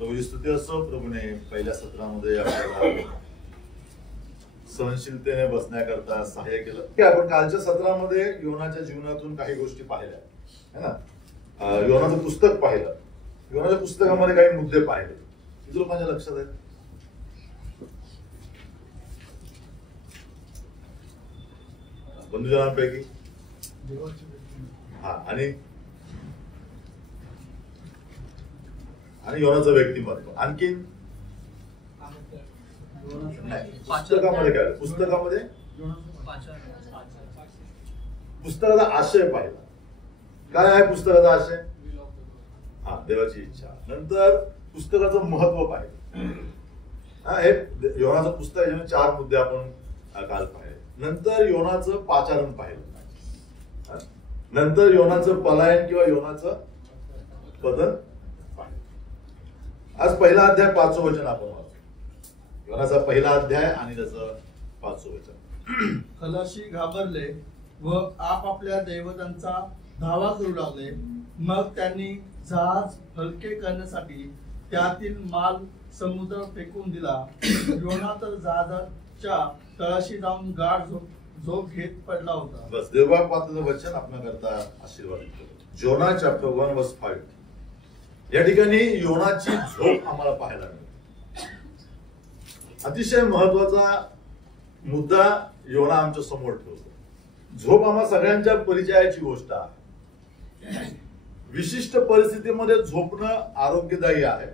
प्रभूची स्तुती असो. प्रभूने पहिल्या सत्रामध्ये आपल्याला सहनशीलतेने बसण्याकरता सहाय्य केलं की आपण कालच्या सत्रामध्ये योनाच्या जीवनातून काही गोष्टी पाहिल्या है ना. योनाचं पुस्तक पाहिलं. योनाच्या पुस्तकामध्ये काही मुद्दे पाहिले. किती लोकांच्या लक्षात आहेत? बंधुजनांपैकी हा. आणि योनाचं व्यक्तिमत्व. आणखीन पुस्तकामध्ये काय? पुस्तकामध्ये पुस्तकाचा आशय पाहिला. काय आहे पुस्तकाचा आशय? हा, देवाची इच्छा. नंतर पुस्तकाचं महत्व पाहिलं. हा, हे योनाचं पुस्तक आहे. 4 मुद्दे आपण काल पाहिले. नंतर योनाचं पाचारण पाहिलं. नंतर योनाचं पलायन किंवा योनाचं पतन पाहिलं. आज पहिला अध्याय 5वं वचन आपण वाचू. योनाचा पहिला अध्याय आणि त्याचं 5वं वचन. खलाशी घाबरले व आपापल्या दैवतांचा धावा करू लागले. मग त्यांनी जहाज हलके करण्यासाठी त्यातील माल समुद्र फेकून दिला. योना तर जहाजाच्या तळाशी जाऊन गाढ झोप घेत पडला होता. बस देवबापाचं वचन आपल्याकरता आशीर्वादित. जोना चॅप्टर 1 वर्स 5. या ठिकाणी योनाची झोप आम्हाला पाहायला मिळते. अतिशय महत्वाचा मुद्दा योना आमच्या समोर ठेवतो. झोप आम्हा सगळ्यांच्या परिचयाची गोष्ट आहे. विशिष्ट परिस्थितीमध्ये झोपणं आरोग्यदायी आहे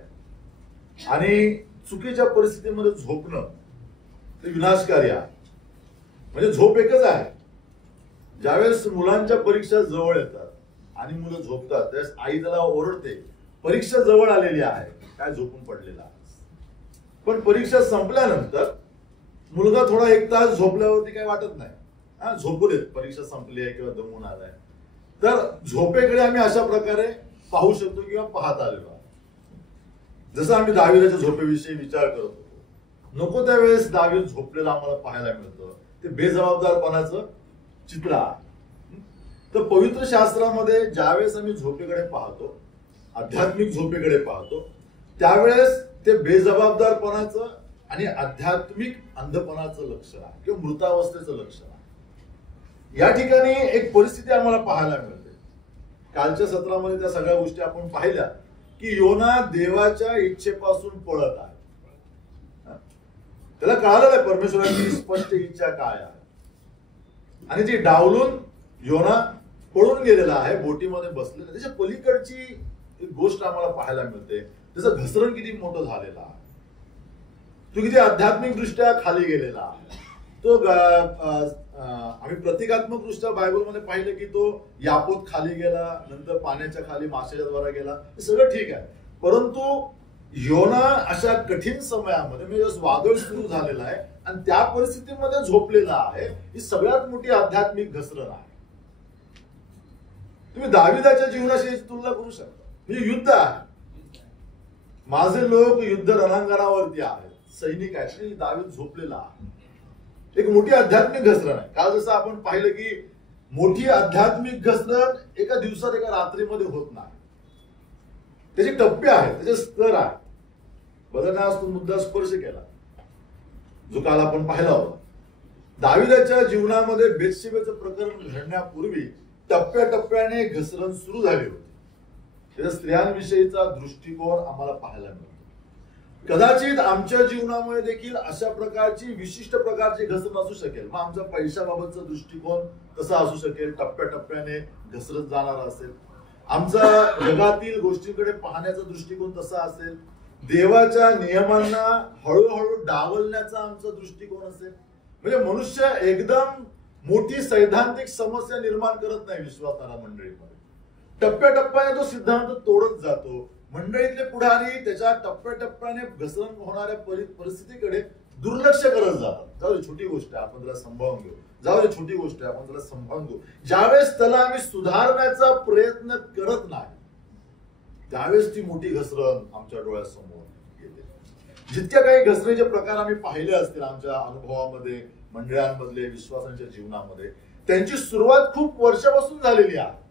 आणि चुकीच्या परिस्थितीमध्ये झोपणं ते विनाशकारी आहे. म्हणजे झोप एकच आहे. ज्यावेळेस मुलांच्या परीक्षा जवळ येतात आणि मुलं झोपतात त्यावेळेस आई त्याला ओरडते, परीक्षा जवळ आलेली आहे, काय झोपून पडलेला आहे. पण परीक्षा संपल्यानंतर मुलगा थोडा 1 तास झोपल्यावरती काही वाटत नाही. हा, झोपू देत, परीक्षा संपली आहे किंवा दमून आलाय. तर झोपेकडे आम्ही अशा प्रकारे पाहू शकतो किंवा पाहत आलेलो आहे. जसं आम्ही दाविदाच्या झोपेविषयी विचार करत होतो. नको त्यावेळेस दावीद झोपलेला आम्हाला पाहायला मिळतं. ते बेजबाबदारपणाचं चित्र आहे. तर पवित्र शास्त्रामध्ये ज्यावेळेस आम्ही झोपेकडे पाहतो, आध्यात्मिक झोपेकडे पाहतो, त्यावेळेस ते बेजबाबदारपणाचं आणि आध्यात्मिक अंधपणाचं लक्षण आहे किंवा मृतावस्थेचं लक्षण आहे. या ठिकाणी एक परिस्थिती आम्हाला पाहायला मिळते. कालच्या सत्रामध्ये त्या सगळ्या गोष्टी आपण पाहिल्या की योना देवाच्या इच्छेपासून पळत आहे. त्याला कळालं नाही परमेश्वराची स्पष्ट इच्छा काय आहे आणि ती डावलून योना पळून गेलेला आहे, बोटीमध्ये बसलेला. त्याच्या पलीकडची एक गोष्ट आम्हाला पाहायला मिळते. त्याचं घसरण किती मोठं झालेलं आहे. तो किती आध्यात्मिक दृष्ट्या खाली गेलेला आहे. तो आम्ही प्रतिकात्मक दृष्ट्या बायबलमध्ये पाहिलं की तो यापोत खाली गेला, नंतर पाण्याच्या खाली माशाच्या द्वारा गेला. हे सगळं ठीक आहे. परंतु योना अशा कठीण समयामध्ये म्हणजे वादळ सुरू झालेला आहे आणि त्या परिस्थितीमध्ये झोपलेला आहे. ही सगळ्यात मोठी आध्यात्मिक घसरण आहे. तुम्ही दाविदाच्या जीवनाशी तुलना करू शकता. म्हणजे युद्ध आहे, माझे लोक युद्ध रणांगणावरती आहेत, सैनिक आहेत, दावीद झोपलेला आहे. एक मोठी आध्यात्मिक घसरण आहे. काल जसं आपण पाहिलं की मोठी आध्यात्मिक घसरण एका दिवसात एका रात्रीमध्ये होत नाही. त्याचे टप्पे आहेत, त्याचे स्तर आहे. बदलण्यास तो मुद्दा स्पर्श केला जो काल आपण पाहिला होता. दाविदाच्या जीवनामध्ये बेतशेबेचं प्रकरण घडण्यापूर्वी टप्प्याटप्प्याने घसरण सुरू झाली होती. त्याच्या स्त्रियांविषयीचा दृष्टिकोन आम्हाला पाहायला मिळतो. कदाचित आमच्या जीवनामध्ये देखील अशा प्रकारची विशिष्ट प्रकारची घसरण असू शकेल. मग आमचा पैशाबाबतचा दृष्टिकोन तसा असू शकेल, टप्प्याटप्प्याने घसरत जाणारा असेल. आमचा जगातील गोष्टींकडे पाहण्याचा दृष्टिकोन तसा असेल. देवाच्या नियमांना हळूहळू डावलण्याचा आमचा दृष्टिकोन असेल. म्हणजे मनुष्य एकदम मोठी सैद्धांतिक समस्या निर्माण करत नाही विश्वासाला मंडळीमध्ये. टप्प्याटप्प्याने तो सिद्धांत तोडत जातो. मंडळीतले पुढारी त्याच्या टप्प्याटप्प्याने घसरण होणाऱ्या परिस्थितीकडे दुर्लक्ष करत जातात. जाऊ दे, छोटी गोष्ट आहे, आपण त्याला सांभाळून घेऊ. जाऊ दे, छोटी गोष्ट आहे, आपण त्याला सांभाळून घेऊ. ज्यावेळेस त्याला आम्ही सुधारण्याचा प्रयत्न करत नाही त्यावेळेस ती मोठी घसरण आमच्या डोळ्यासमोर येते. जितक्या काही घसरणीचे प्रकार आम्ही पाहिले असतील आमच्या अनुभवामध्ये, मंडळांमधले, विश्वासांच्या जीवनामध्ये, त्यांची सुरुवात खूप वर्षापासून झालेली आहे.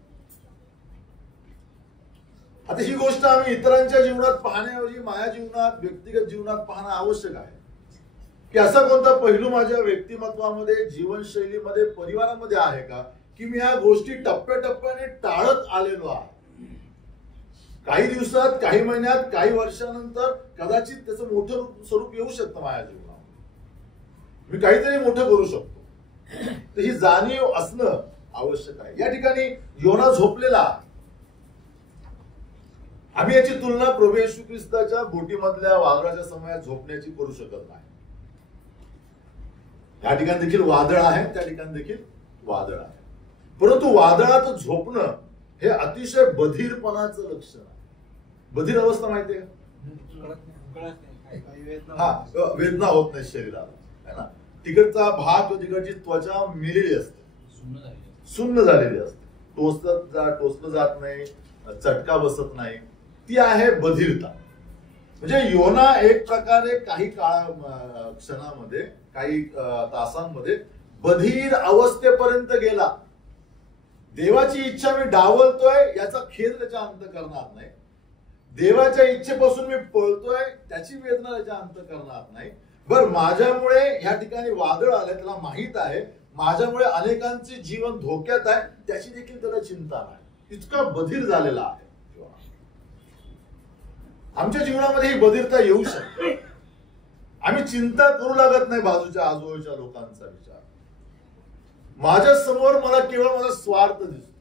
आता ही गोष्ट आम्ही इतरांच्या जीवनात पाहण्याऐवजी माझ्या जीवनात, व्यक्तिगत जीवनात पाहणं आवश्यक आहे की असा कोणता पैलू माझ्या व्यक्तिमत्वामध्ये, जीवनशैलीमध्ये, परिवारामध्ये आहे का की मी ह्या गोष्टी टप्प्याटप्प्याने टाळत आलेलो आहे. काही दिवसात, काही महिन्यात, काही वर्षानंतर कदाचित त्याचं मोठं स्वरूप येऊ शकतं माझ्या जीवनात. मी काहीतरी मोठं करू शकतो. तर ही जाणीव असणं आवश्यक आहे. या ठिकाणी योना झोपलेला आहे. आम्ही याची तुलना प्रभू येशू ख्रिस्ताच्या बोटीमधल्या वादळाच्या समयात झोपण्याची करू शकत नाही. या ठिकाणी देखील वादळ आहे, त्या ठिकाणी देखील वादळ आहे. परंतु वादळात झोपणं हे अतिशय बधीरपणाचं लक्षण आहे. बधीर अवस्था माहितीये का? हा, वेदना होत नाही शरीराला, है ना. तिकडचा भाग, तिकडची त्वचा मिलेली असते, सुन्न झालेली असते, टोचलं जात नाही, चटका बसत नाही. ती आहे बधीरता. म्हणजे योना एक प्रकारे काही क्षणामध्ये, काही तासांमध्ये बधीर अवस्थेपर्यंत गेला. देवाची इच्छा मी डावलतोय याचा खेद त्याच्या अंतःकरणात नाही. देवाच्या इच्छेपासून मी पळतोय त्याची वेदना त्याच्या अंतःकरणात नाही. बर, माझ्यामुळे ह्या ठिकाणी वादळ आले, त्याला माहित आहे माझ्यामुळे अनेकांचे जीवन धोक्यात आहे, त्याची देखील त्याला चिंता नाही. इतका बधीर झालेला आहे. आमच्या जीवनामध्ये ही बधीरता येऊ शकते. आम्ही चिंता करू लागत नाही बाजूच्या आजूबाजूच्या लोकांचा विचार. माझ्या समोर मला केवळ माझा स्वार्थ दिसतो.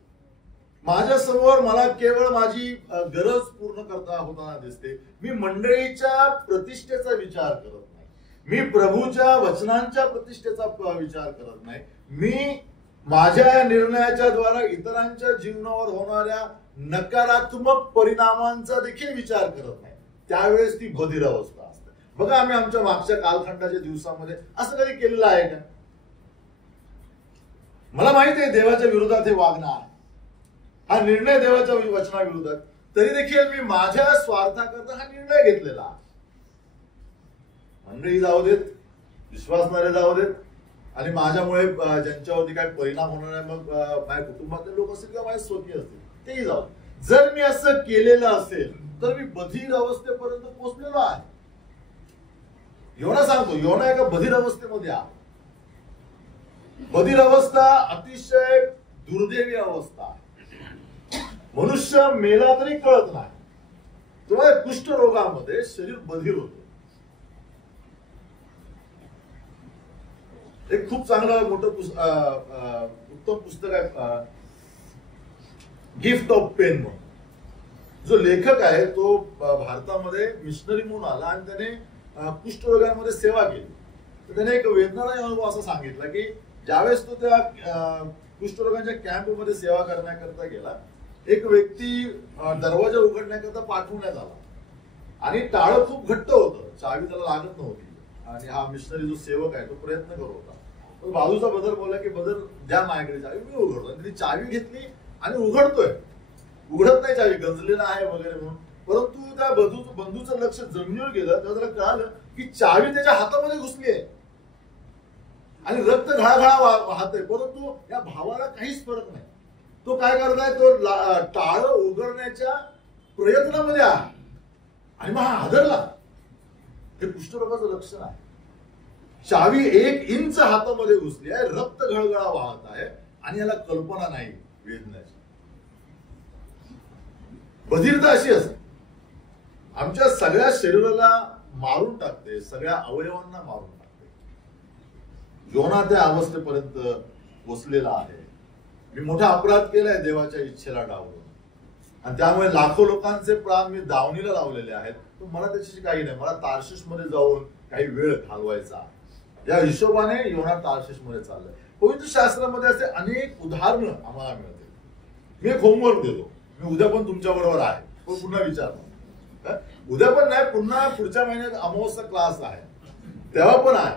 माझ्या समोर मला केवळ माझी गरज पूर्ण करता होताना दिसते. मी मंडळीच्या प्रतिष्ठेचा विचार करत नाही. मी प्रभूच्या वचनांच्या प्रतिष्ठेचा विचार करत नाही. मी माझ्या निर्णयाच्या द्वारा इतरांच्या जीवनावर होणाऱ्या नकारात्मक परिणामांचा देखील विचार करत नाही. त्यावेळेस ती बधीर अवस्था असते. बघा, आम्ही आमच्या मागच्या कालखंडाच्या दिवसामध्ये असं कधी केलेलं आहे का? मला माहिती आहे देवाच्या विरोधात हे वागणं आहे, हा निर्णय देवाच्या वचनाविरोधात, तरी देखील मी माझ्या स्वार्थाकरता हा निर्णय घेतलेला आहे. मंडळी जाऊ देत, विश्वासणारे जाऊ देत, आणि माझ्यामुळे ज्यांच्यावरती काय परिणाम होणार आहे, मग माझ्या कुटुंबातले लोक असतील किंवा माझे स्वकीय असतील, तेही जाऊ. जर मी असं केलेलं असेल तर मी बधीर अवस्थेपर्यंत पोहोचलेलो आहे. योना सांगतो, योना एका बधीर अवस्थेमध्ये आहे. बधीर अवस्था अतिशय दुर्दैवी अवस्था आहे. मनुष्य मेला तरी कळत नाही. तुम्हाला कुष्ठरोगामध्ये शरीर बधीर होतं. एक खूप चांगलं मोठं उत्तम पुस्तक आहे, गिफ्ट ऑफ पेन म्हणून. जो लेखक आहे तो भारतामध्ये मिशनरी म्हणून आला आणि त्याने कुष्ठरोगांमध्ये सेवा केली. तर त्याने एक वेदनादायी अनुभव असा सांगितला की ज्यावेळेस तो त्या कुष्ठरोगांच्या कॅम्पमध्ये सेवा करण्याकरता गेला, एक व्यक्ती दरवाजा उघडण्याकरता पाठवण्यात आला आणि टाळं खूप घट्ट होतं, चावी त्याला लागत नव्हती. आणि हा मिशनरी जो सेवक आहे तो प्रयत्न करत होता. पण बाजूचा बदर बोलला की बदर द्या माझ्याकडे चावी, मी उघडतो. आणि त्याने चावी घेतली आणि उघडतोय, उघडत नाही चावी, गंजलेला आहे वगैरे म्हणून. परंतु त्या बंधूचं लक्ष जमिनीवर गेलं तेव्हा त्याला कळालं की चावी त्याच्या हातामध्ये घुसली आहे आणि रक्त घळाघळा वाहतोय. परंतु या भावाला काहीच फरक नाही. तो काय करताय, तो टाळं उघडण्याच्या प्रयत्नामध्ये आहे आणि मग हा हादरला. हे कुष्ठरोगाचं लक्षण आहे. चावी 1 इंच हातामध्ये घुसली आहे, रक्त घळघळा वाहत आहे आणि याला कल्पना नाही वेदनेची. बधीरता अशी असते, आमच्या सगळ्या शरीराला मारून टाकते, सगळ्या अवयवांना मारून टाकते. योना त्या अवस्थेपर्यंत पोचलेला आहे. मी मोठा अपराध केलाय देवाच्या इच्छेला डावलून, आणि त्यामुळे लाखो लोकांचे प्राण मी दावणीला लावलेले आहेत. पण मला त्याची काही नाही. मला तार्शिश मध्ये जाऊन काही वेळ घालवायचा आहे. या हिशोबाने योना तार्शिश मध्ये चाललाय. पवित्र शास्त्रामध्ये असे अनेक उदाहरणं आम्हाला मिळते. मी एक होमवर्क देतो, मी उद्या पण तुमच्या बरोबर आहे, पण पुन्हा विचारतो. उद्या पण नाही, पुन्हा पुढच्या महिन्यात अमावस्या क्लास आहे, तेव्हा पण आहे.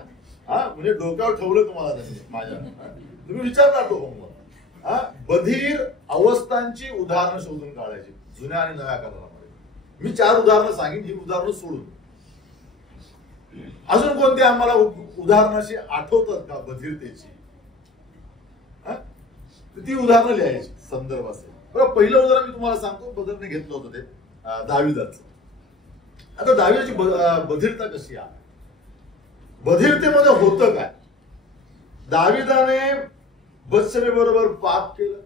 हा, म्हणजे डोक्यावर ठेवलं तुम्हाला त्यांनी माझ्या, तुम्ही विचारणार तो होमवर्क. बधीर अवस्थांची उदाहरणं शोधून काढायची जुन्या आणि नव्या करारामध्ये. मी 4 उदाहरणं सांगेन, ही उदाहरणं सोडून. अजून कोणती आम्हाला उदाहरणाशी आठवतात का बधीरतेची? ती उदाहरणं लिहायची, संदर्भ असेल. बरं, पहिलं उदाहरण मी तुम्हाला सांगतो, बदरने घेतलं होतं ते. दाविदाचं. आता दाविदाची बधिरता कशी आहे? बधिरतेमध्ये होतं काय? दाविदाने बत्शेबेबरोबर पाप केलं,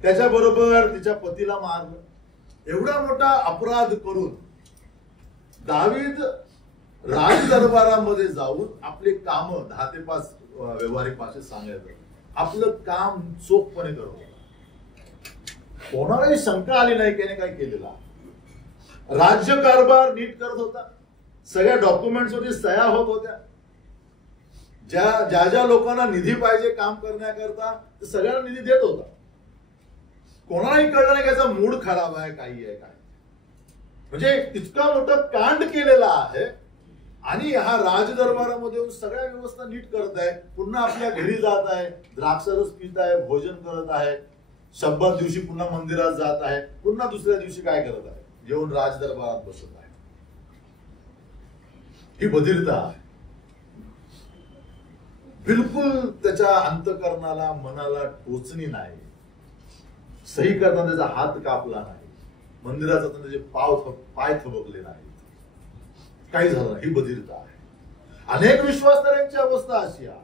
त्याच्याबरोबर तिच्या पतीला मारलं. एवढा मोठा अपराध करून दावीद राज दरबारामध्ये जाऊन आपले काम 10 ते 5 व्यवहारिक भाषेत सांगायचं, आपलं काम चोखपणे करत होता. कोणालाही शंका आली नाही की काय केलेला. राज्य कारभार नीट करत होता, सगळ्या डॉक्युमेंट्स वरती सह्या होत होत्या. ज्या ज्या लोकांना निधी पाहिजे काम करण्याकरता ते सगळ्यांना निधी देत होता. कोणालाही कळलं नाही की याचा मूड खराब आहे, काही आहे काय. म्हणजे इतका मोठा कांड केलेला आहे आणि हा राजदरबारामध्ये येऊन सगळ्या व्यवस्था नीट करत आहे. पुन्हा आपल्या घरी जात आहे, द्राक्षरस पित आहे, भोजन करत आहे, शब्दात दिवशी पुन्हा मंदिरात जात आहे, पुन्हा दुसऱ्या दिवशी काय करत आहे, जेवण राजदरबारात बसत आहे. ही बधिरता आहे. बिलकुल त्याच्या अंतकरणाला मनाला टोचणी नाही. सही करताना त्याचा हात कापला नाही, मंदिरात जाताना त्याचे पाय थबकले नाहीत, काही झालं नाही. ही बधिरता आहे. अनेक विश्वासधाऱ्यांची अवस्था अशी आहे.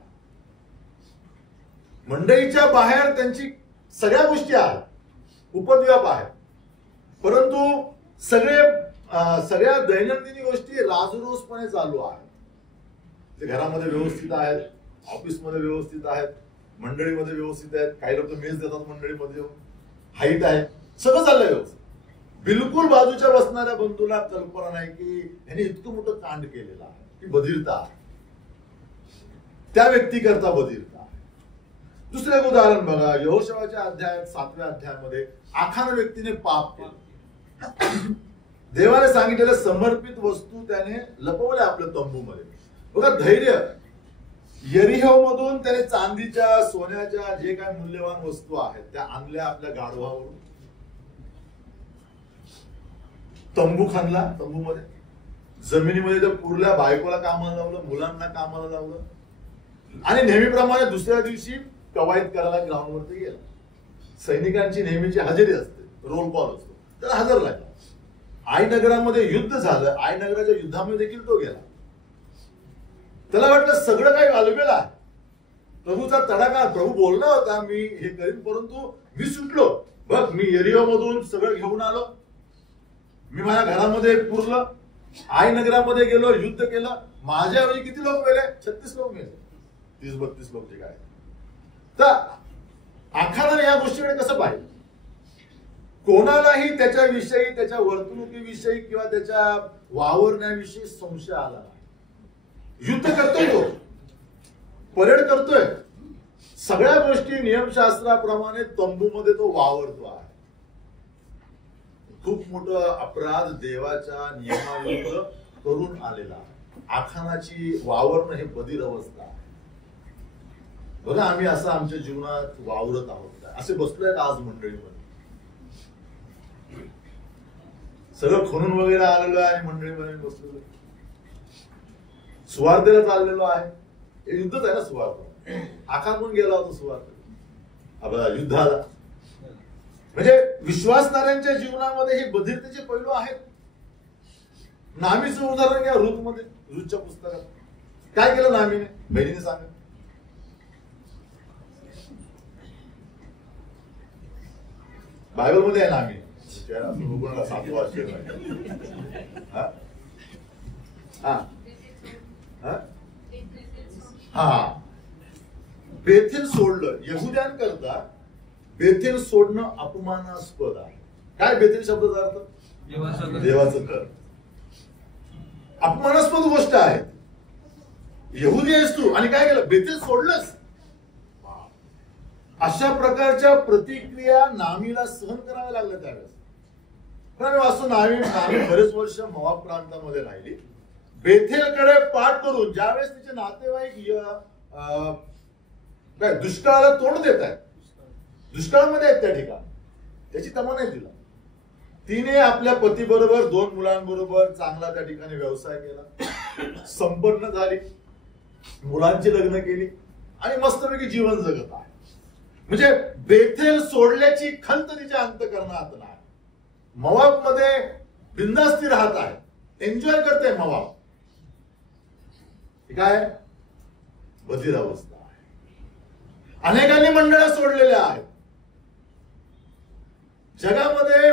मंडळीच्या बाहेर त्यांची सगळ्या गोष्टी आहेत, उपद्व्याप आहेत, परंतु सगळ्या दैनंदिन गोष्टी राजरोसपणे चालू आहेत. ते घरामध्ये व्यवस्थित आहेत, ऑफिसमध्ये व्यवस्थित आहेत, मंडळीमध्ये व्यवस्थित आहेत. काही लोक मेस देतात मंडळीमध्ये, हाईट आहे, सगळं चाललंय व्यवस्थित. बिलकुल बाजूच्या बसणाऱ्या बंधूला कल्पना नाही की ह्याने इतकं मोठं कांड केलेलं आहे. की बधिरता आहे, त्या व्यक्ती करता बधिरता आहे. दुसरं एक उदाहरण बघा, यहोशुआच्या अध्यायात 7व्या अध्यायामध्ये आखान व्यक्तीने पाप केलं. देवाने सांगितलेल्या समर्पित वस्तू त्याने लपवल्या आपल्या तंबूमध्ये. बघा धैर्य. यरिहो मधून त्याने चांदीच्या, सोन्याच्या जे काय मूल्यवान वस्तू आहेत त्या आणल्या आपल्या गाढवावरून. तंबू खांदला, तंबूमध्ये जमिनीमध्ये त्या पुरल्या, बायकोला कामाला लावलं, मुलांना कामाला लावलं आणि नेहमीप्रमाणे दुसऱ्या दिवशी कवायत करायला ग्राउंडवरती गेला. सैनिकांची नेहमीची हजेरी असते, रोल कॉल असतो, त्याला हजर लागला. आईनगरामध्ये युद्ध झालं, आईनगराच्या युद्धामध्ये देखील तो गेला. त्याला वाटलं सगळं काही अलबेल आहे, प्रभूचा तडाखा, प्रभू बोलला होता मी हे करीन, परंतु मी सुटलो. बघ मी यरिहो मधून सगळं घेऊन आलो, मी माझ्या घरामध्ये पुरलं, आईनगरामध्ये गेलो, युद्ध केलं, माझ्याऐवजी किती लोक मेले? 36 लोक मेले, 30-32 लोक जे काय. तर आखानाने या गोष्टीकडे कसं पाहिजे? कोणालाही त्याच्याविषयी, त्याच्या वर्तणुकीविषयी किंवा त्याच्या वावरण्याविषयी संशय आला नाही. युद्ध करतोय तो, परेड करतोय, सगळ्या गोष्टी नियमशास्त्राप्रमाणे तंबूमध्ये तो वावरतो आहे. खूप मोठा अपराध देवाच्या नियमाविरुद्ध करून आलेला आहे. आखानाची वावरणं हे बधीर अवस्था आहे. बघा आम्ही असं आमच्या जीवनात वावरत आहोत, असे बसलोय आज मंडळीमध्ये, सगळं खणून वगैरे आलेलो आहे आणि मंडळीमध्ये बसलेलो, सुवार्तेला चाललेलो आहे. हे युद्धच आहे ना, सुवार्थ. आखान पण गेला होता सुवार्थ युद्धाला. म्हणजे विश्वासणाऱ्यांच्या जीवनामध्ये हे बधिरतेचे पैलू आहेत. नामीचं उदाहरण घ्या, रूथमध्ये, रूथच्या पुस्तकात काय केलं नामीने? बहिणीने सांगा. बायबलमध्ये आहे नामी, 7वा हा बेथेल सोडलं. यहुद्यांकरता बेथेल सोडणं अपमानास्पद आहे. काय बेथेल शब्दाचा अर्थ? देवाचं घर. अपमानास्पद गोष्ट आहे. यहुदी आहेस तू आणि काय केलं? बेथेल सोडलंस. अशा प्रकारच्या प्रतिक्रिया नामीला सहन कराव्या लागल्या त्यावेळेस. पण वाचतो नामी बरेच वर्ष मोआब प्रांतामध्ये राहिली. बेथेलकडे पाठ करून ज्यावेळेस तिचे नातेवाईक काय दुष्काळाला तोंड देत आहेत, दुष्काळामध्ये आहेत त्या ठिकाणी, त्याची तमा नाही तिला. तिने आपल्या पतीबरोबर 2 मुलांबरोबर चांगला त्या ठिकाणी व्यवसाय केला, संपन्न झाली, मुलांची लग्न केली आणि मस्तपैकी जीवन जगत आहे. म्हणजे बेथेल सोडल्याची खंत तिच्या अंतकरणात नाही. मवाब मध्ये बिंदास्ती राहत आहे, एन्जॉय करते मवाब. काय बधीर अवस्था आहे. अनेकांनी मंडळं सोडलेल्या आहेत, जगामध्ये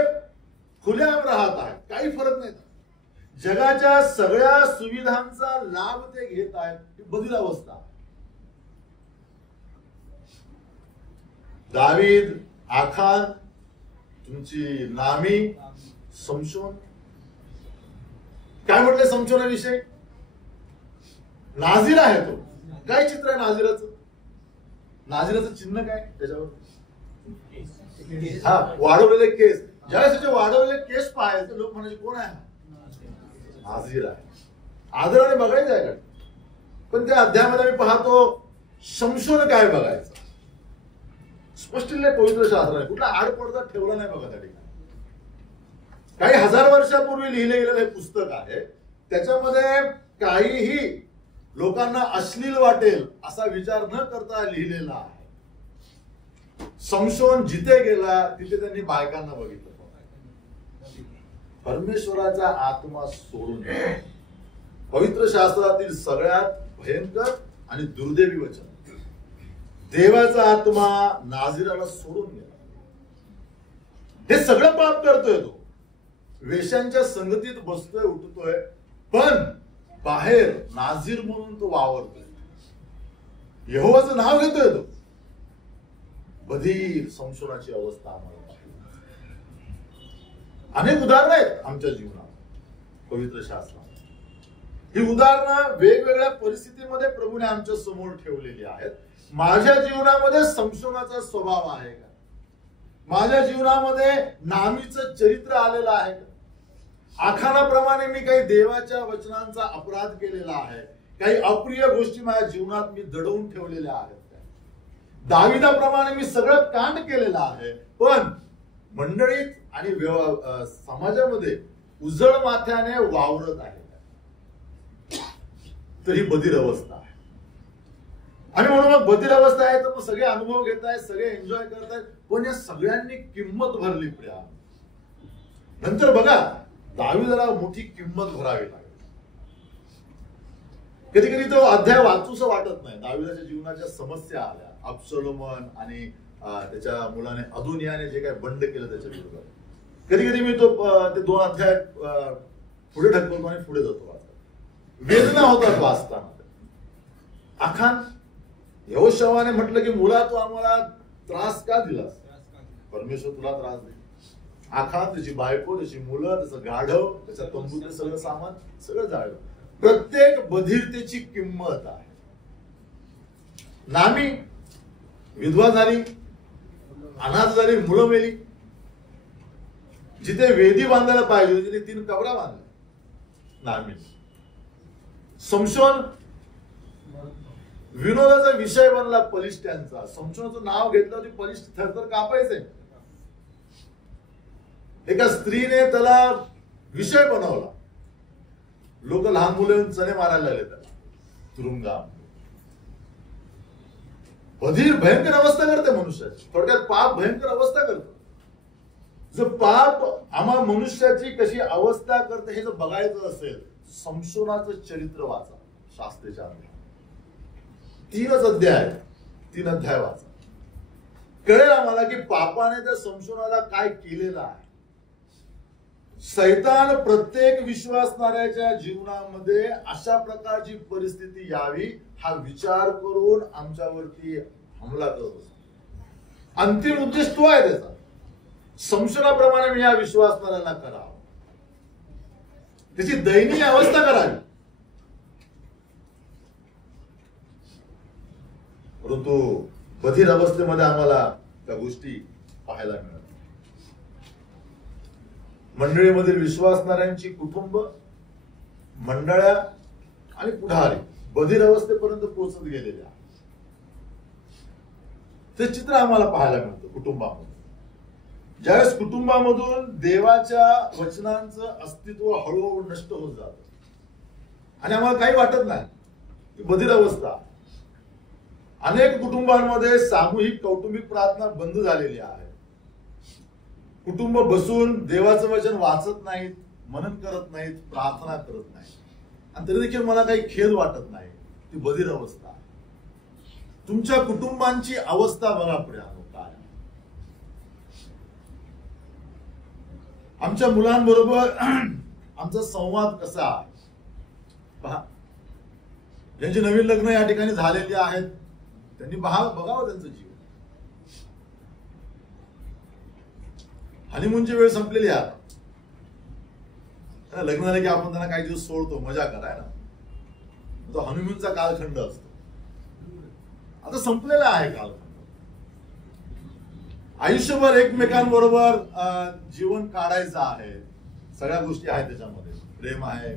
खुलेआम राहत आहेत, काही फरक नाही. जगाच्या सगळ्या सुविधांचा लाभ ते घेत आहेत, ही बधीर अवस्था. दावीद, आखान, तुमची नामी, समशोन. काय म्हटले समशोनाविषयी? नाझीर आहे तो. काय चित्र आहे नाझीराचं? नाझीराचं चिन्ह काय त्याच्यावर? हा, वाढवलेले केस. ज्यावेळेस त्याचे वाढवलेले केस पाहायचे लोक म्हणायचे कोण आहे? नाझीर आहे. आदराने बघायचं आहे का? पण त्या अध्यायामध्ये मी पाहतो शमशोन काय बघायचं. स्पष्ट पवित्र शास्त्राने कुठला आडपडदा ठेवला नाही बघा त्या ठिकाणी. काही हजार वर्षापूर्वी लिहिले गेलेलं हे पुस्तक आहे. त्याच्यामध्ये काहीही लोकांना अश्लील वाटेल असा विचार न करता लिहिलेला आहे. समशोन जिथे गेला तिथे त्यांनी बायकांना बघितलं. परमेश्वराचा आत्मा सोडून पवित्र शास्त्रातील सगळ्यात भयंकर आणि दुर्दैवी वचन, देवाचा आत्मा नाझीराला सोडून गेला. हे सगळं पाप करतोय तो, वेश्यांच्या संगतीत बसतोय, उठतोय, पण बाहेर नाझीर म्हणून तो वावरतोय, यहोवाचं नाव घेतोय तो. बधीर समशोनाची अवस्था आम्हाला अनेक उदाहरणं आहेत आमच्या जीवनात पवित्र शास्त्रात. ही उदाहरणं वेगवेगळ्या परिस्थितीमध्ये प्रभूने आमच्या समोर ठेवलेली आहेत. माझ्या जीवनामध्ये समशोनाचा स्वभाव आहे का? माझ्या जीवनामध्ये नामीचं चरित्र आलेलं आहे का? आखानाप्रमाणे मी काही देवाच्या वचनांचा अपराध केलेला आहे, काही अप्रिय गोष्टी माझ्या जीवनात मी दडवून ठेवलेल्या आहेत. दाविदाप्रमाणे मी सगळं कांड केलेलं आहे, पण मंडळीत आणि समाजामध्ये उजळ माथ्याने वावरत आहे. तर ही बधीर अवस्था आहे. आणि म्हणून मग बधीर अवस्था आहे तर मग सगळे अनुभव घेत आहेत, सगळे एन्जॉय करत आहेत, पण या सगळ्यांनी किंमत भरली प्रिया. नंतर बघा दाविदाला मोठी किंमत भरावी लागली. कधी कधी तो अध्याय वाचूसं वाटत नाही. दाविदाच्या जीवनाच्या समस्या आल्या, अब्शलोमन आणि त्याच्या मुलाने अदोनियाने जे काही बंड केलं त्याच्या विरोधात. कधी कधी मी ते 2 अध्याय पुढे ढकलतो आणि पुढे जातो. वेदना होतात वाचताना. आखान, यहोशवाने म्हटलं की मुला तू आम्हाला त्रास का दिलास? परमेश्वर तुला त्रास दे. आखान, त्याची बायको, त्याची मुलं, त्याचं गाढव, त्याच्या तंबूतलं सगळं सामान सगळं जाळलं. प्रत्येक बधिरतेची किंमत आहे. नामी विधवा झाली, अनाथ झाली, मुलं मेली. जिथे वेदी बांधायला पाहिजे तिथे 3 कबरा बांधल्या नामी. समशोन विनोदाचा विषय बनला पलिष्ट्यांचा. समशोनाचं नाव घेतलं की पलिष्ठ थरथर कापायचे. एका स्त्रीने त्याला विषय बनवला. लोक लहान मुलं चणे मारायला लागले त्याला तुरुंगा. बधीर भयंकर अवस्था करते मनुष्याची. थोडक्यात पाप भयंकर अवस्था करतो. जर पाप आम्हा मनुष्याची कशी अवस्था करते हे जर बघायचं असेल, समशोनाचं चरित्र वाचा. शास्त्रेच्या 3 अध्याय वाचा. कळेल आम्हाला की पापाने त्या समशोनाला काय केलेलं आहे. सैतान प्रत्येक विश्वासणाऱ्याच्या जीवनामध्ये अशा प्रकारची परिस्थिती यावी हा विचार करून आमच्यावरती हमला करत असतो. अंतिम उद्देश तो आहे त्याचा. समशोनाप्रमाणे मी या विश्वासणाऱ्याला करावं, त्याची दयनीय अवस्था करावी. परंतु बधीर अवस्थेमध्ये आम्हाला त्या गोष्टी पाहायला मिळतात. मंडळीमधील विश्वासणाऱ्यांची कुटुंब, मंडळ्या आणि पुढारी बधीर अवस्थेपर्यंत पोहोचत गेलेल्या ते चित्र आम्हाला पाहायला मिळतं कुटुंबामध्ये. ज्यावेळेस कुटुंबामधून देवाच्या वचनांचं अस्तित्व हळूहळू नष्ट होत जात आणि आम्हाला काही वाटत नाही, बधीर अवस्था. अनेक कुटुंबांमध्ये सामूहिक कौटुंबिक प्रार्थना बंद झालेली आहे. कुटुंब बसून देवाचं वचन वाचत नाहीत, मनन करत नाहीत, प्रार्थना करत नाहीत, आणि तरी देखील मला काही खेद वाटत नाही. ती बधीर अवस्था. तुमच्या कुटुंबांची अवस्था बघा प्रियानो काय. आमच्या मुलांबरोबर आमचा संवाद कसा पहा. ज्यांची नवीन लग्न या ठिकाणी झालेली आहेत त्यांनी बघावं त्यांचं जीवन. हनीमूनची वेळ संपलेली आहे. लग्न झालं की आपण त्यांना काही दिवस सोडतो, मजा कराय ना. तो हनीमूनचा कालखंड असतो. आता संपलेला आहे कालखंड. आयुष्यभर एकमेकांबरोबर जीवन काढायचं आहे. सगळ्या गोष्टी आहेत त्याच्यामध्ये. प्रेम आहे,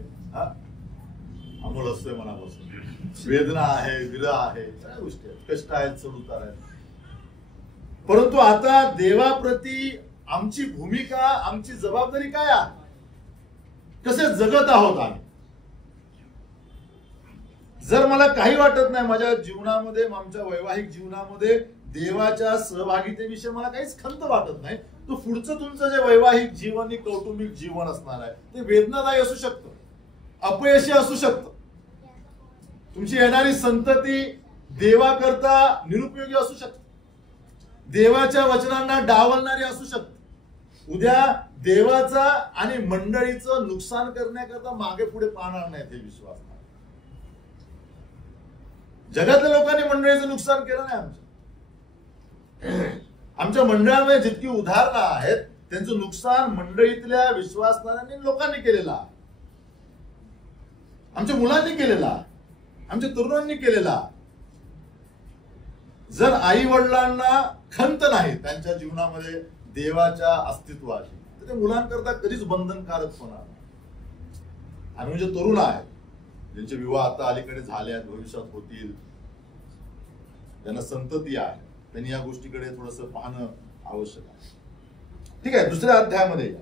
अमोल असतोय मनापासून, वेदना आहे, विरह आहे, सगळ्या गोष्टी आहेत, कष्ट आहेत, चढउतार आहेत. परंतु आता देवाप्रती आमची भूमिका, आमची जबाबदारी काय आहे? कसे जगत आहोत आम्ही? जर मला काही वाटत नाही माझ्या जीवनामध्ये, आमच्या वैवाहिक जीवनामध्ये देवाच्या सहभागितेविषयी मला काहीच खंत वाटत नाही, तो पुढचं तुमचं जे वैवाहिक जीवन, कौटुंबिक जीवन असणार आहे ते वेदनादायी असू शकतं, अपयशी असू शकतं. तुमची येणारी संतती देवाकरता निरुपयोगी असू शकते, देवाच्या वचनांना डावलणारी असू शकते, उद्या देवाचा आणि मंडळीचं नुकसान करण्याकरता मागे पुढे पाहणार नाहीत हे विश्वास नाही. जगातल्या लोकांनी मंडळीचं नुकसान केलं नाही. आमच्या मंडळामध्ये जितकी उदाहरणं आहेत त्यांचं नुकसान मंडळीतल्या विश्वासणाऱ्यांनी लोकांनी केलेलं आहे, आमच्या मुलांनी केलेला आहे, आमच्या तरुणांनी केलेला. जर आई वडिलांना खंत नाही त्यांच्या जीवनामध्ये देवाच्या अस्तित्वाची, तर ते मुलांकरता कधीच बंधनकारक होणार नाही. आणि म्हणजे तरुण आहेत ज्यांचे विवाह आता अलीकडे झाले आहेत, भविष्यात होतील, त्यांना संतती आहे, त्यांनी या गोष्टीकडे थोडस पाहणं आवश्यक आहे. ठीक आहे, दुसऱ्या अध्यायामध्ये या.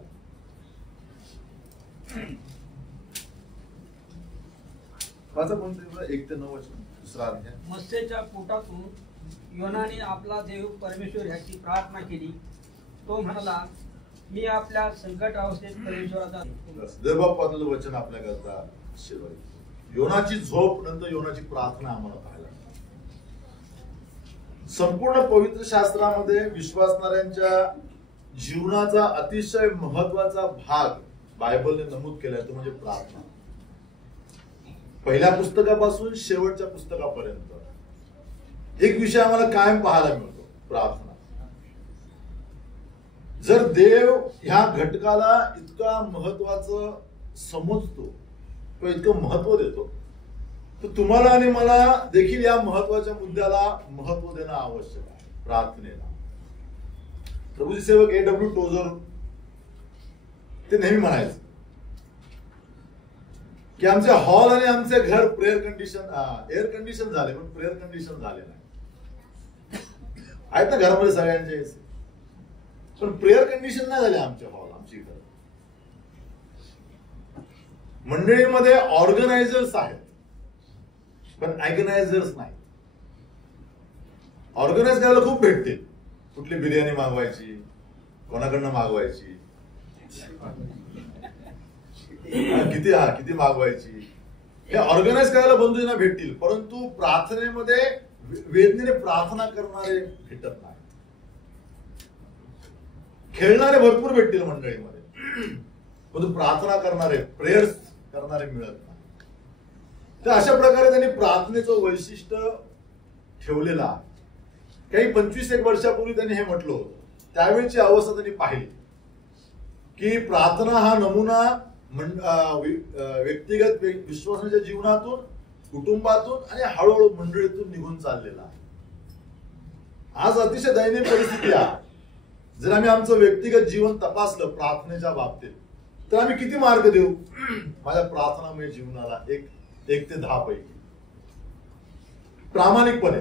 माझा कोणतं 1 ते 9 वचन, दुसरा अध्याय. मत्स्याच्या पोटातून योनाने आपला देव परमेश्वर ह्याची प्रार्थना केली. तो म्हणाला, मी आपल्या संकट अवस्थेत परमेश्वराचा. देवबापातलं वचन आपल्याकरता शिरवायचं. योनाची झोप नंतर योनाची प्रार्थना आम्हाला पाहायला. संपूर्ण पवित्र शास्त्रामध्ये विश्वासणाऱ्यांच्या जीवनाचा अतिशय महत्वाचा भाग बायबलने नमूद केलाय, तो म्हणजे प्रार्थना. पहिल्या पुस्तकापासून शेवटच्या पुस्तकापर्यंत एक विषय आम्हाला कायम पाहायला मिळतो, प्रार्थना. जर देव ह्या घटकाला इतका महत्वाचं समजतो किंवा इतकं महत्व देतो, तर तुम्हाला आणि मला देखील या महत्वाच्या मुद्द्याला महत्व देणं आवश्यक आहे, प्रार्थनेला. प्रभूजी सेवक A.W. टोझर ते नेहमी म्हणायचं की आमचे हॉल आणि आमचे घर प्रेयर कंडिशन, एअर कंडिशन झाले पण प्रेयर कंडिशन झाले नाही. आहेत ना घरामध्ये सगळ्यांचे, पण प्रेयर कंडिशन नाही झाले आमचे हॉल, आमची घर. मंडळीमध्ये ऑर्गनायझर्स आहेत पण ॲगनायझर्स नाही. ऑर्गनाइज करायला खूप भेटते, कुठली बिर्याणी मागवायची, कोणाकडनं मागवायची, किती मागवायची, हे ऑर्गनाइज करायला बंधूंना भेटतील, परंतु प्रार्थनेमध्ये वेदनेने प्रार्थना करणारे भेटत नाही. खेळणारे भरपूर भेटतील मंडळीमध्ये, परंतु प्रार्थना करणारे, प्रेयर्स करणारे मिळत नाही. तर अशा प्रकारे त्यांनी प्रार्थनेचं वैशिष्ट्य ठेवलेलं आहे. काही 25-1 वर्षापूर्वी त्यांनी हे म्हटलं होतं. त्यावेळची अवस्था त्यांनी पाहिली की प्रार्थना हा नमुना व्यक्तिगत विश्वासाच्या जीवनातून, कुटुंबातून आणि हळूहळू मंडळीतून निघून चाललेला आहे. आज अतिशय दयनीय परिस्थिती आहे. जर आम्ही आमचं व्यक्तिगत जीवन तपासलं प्रार्थनेच्या बाबतीत, तर आम्ही किती मार्क देऊ माझ्या प्रार्थनामय जीवनाला? 1 ते 10 पैकी प्रामाणिकपणे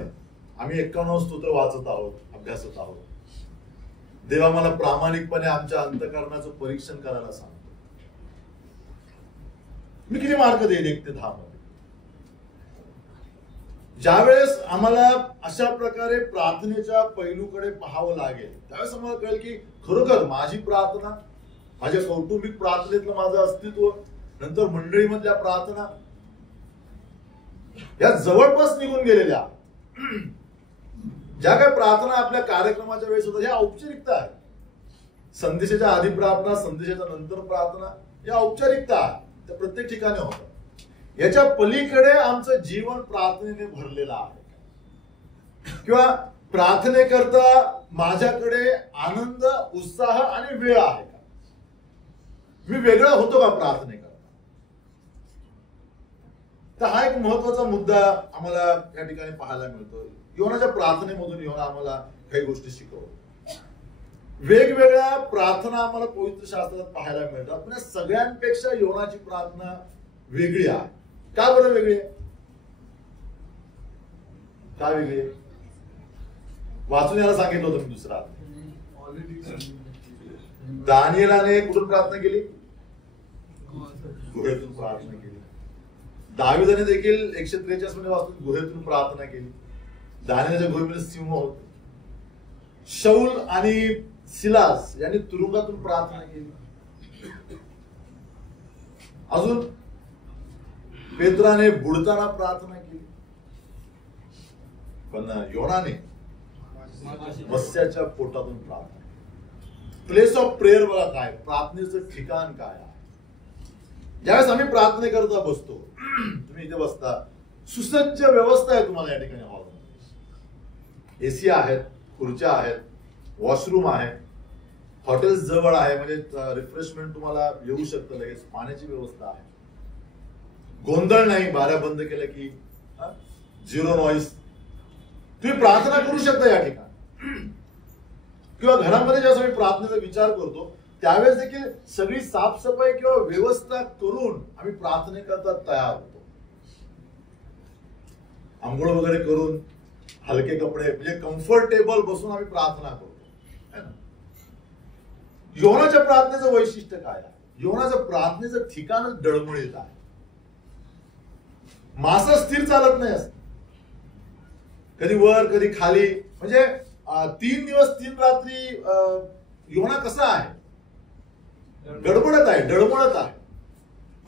आम्ही 51 स्तोत्र वाचत आहोत, अभ्यासत आहोत. देवा मला प्रामाणिकपणे आमच्या अंतःकरणाचं परीक्षण करायला सांगतो. मी किती मार्क देईल 1 ते 10 मध्ये? ज्यावेळेस आम्हाला अशा प्रकारे प्रार्थनेच्या पैलूकडे पाहावं लागेल त्यावेळेस आम्हाला कळेल की खरोखर माझी प्रार्थना, माझ्या कौटुंबिक प्रार्थनेतलं माझं अस्तित्व, नंतर मंडळीमधल्या प्रार्थना या जवळपास निघून गेलेल्या ज्या काही प्रार्थना आपल्या कार्यक्रमाच्या वेळेस होतात ह्या औपचारिकता आहे. संदेशाच्या आधी प्रार्थना, संदेशाच्या नंतर प्रार्थना या औपचारिकता आहे, त्या प्रत्येक ठिकाणी होतात. याच्या पलीकडे आमचं जीवन प्रार्थनेने भरलेलं आहे किंवा प्रार्थनेकरता माझ्याकडे आनंद, उत्साह आणि वेळ आहे का? मी वेगळा होतो का प्रार्थनेकरता? तर हा एक महत्वाचा मुद्दा आम्हाला या ठिकाणी पाहायला मिळतो. योनाच्या प्रार्थनेमधून योना आम्हाला काही गोष्टी शिकवतो. वेगवेगळ्या प्रार्थना आम्हाला पवित्र शास्त्रात पाहायला मिळतात, पण सगळ्यांपेक्षा योनाची प्रार्थना वेगळी आहे. का बरं वेगळी आहे? का वेगळी आहे? वाचून याला सांगितलं होतं मी दुसरा. दानिएलाने कुठून प्रार्थना केली? गुहेतून प्रार्थना केली. दाविदाने देखील 143 मध्ये वाचून गुहेतून प्रार्थना केली. दानिएलाच्या गुहेमध्ये सिंह होते. शौल आणि सिलास यांनी तुरुंगातून प्रार्थना केली. अजून पेत्राने बुडताना प्रार्थना केली. पण योनाने मत्स्याच्या पोटातून प्रार्थना. प्लेस ऑफ प्रेयर बघा काय, प्रार्थनेचं ठिकाण काय आहे. ज्यावेळेस आम्ही प्रार्थनेकरता बसतो, तुम्ही इथे बसता, सुसज्ज व्यवस्था आहे तुम्हाला या ठिकाणी हॉलमध्ये. एसी आहेत, खुर्च्या आहेत, वॉशरूम आहे, हॉटेल्स जवळ आहे म्हणजे रिफ्रेशमेंट तुम्हाला येऊ शकतं लगेच, पाण्याची व्यवस्था आहे, गोंधळ नाही, बाऱ्या बंद केल्या की झिरो नॉईस. तुम्ही प्रार्थना करू शकता या ठिकाणी. किंवा घरामध्ये ज्यावेळेस आम्ही प्रार्थनेचा विचार करतो त्यावेळेस देखील सगळी साफसफाई किंवा व्यवस्था करून आम्ही प्रार्थनेकरता तयार होतो. आंघोळ वगैरे करून हलके कपडे म्हणजे कम्फर्टेबल बसून आम्ही प्रार्थना करतो. योनाच्या प्रार्थनेचं वैशिष्ट्य काय आहे? योनाच्या प्रार्थनेचं ठिकाणच डळमळीत आहे. मासा स्थिर चालत नाही असत, कधी वर कधी खाली. म्हणजे 3 दिवस 3 रात्री योना कसा आहे? गडबडत आहे, डळमळत आहे.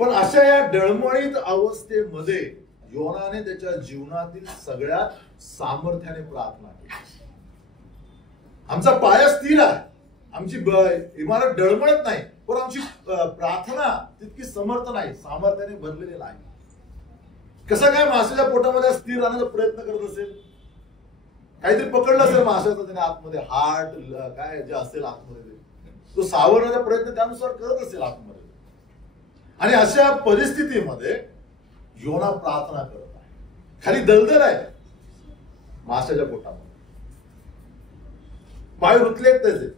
पण अशा या डळमळीत अवस्थेमध्ये योनाने त्याच्या जीवनातील सगळ्यात सामर्थ्याने प्रार्थना केली. आमचा पाया स्थिर आहे, आमची इमारत डळमळत नाही, पण आमची प्रार्थना तितकी समर्थ नाही, सामर्थ्याने भरलेली नाही. कसा काय माशाच्या पोटामध्ये स्थिर राहण्याचा प्रयत्न करत असेल? काहीतरी पकडलं असेल माशाचं त्याने आतमध्ये, हार्ट काय जे असेल आतमध्ये, तो सावरण्याचा प्रयत्न त्यानुसार करत असेल आतमध्ये. आणि अशा परिस्थितीमध्ये योना प्रार्थना करत आहे. खाली दलदल आहे माशाच्या पोटामध्ये, पाय रुतलेत त्याचे,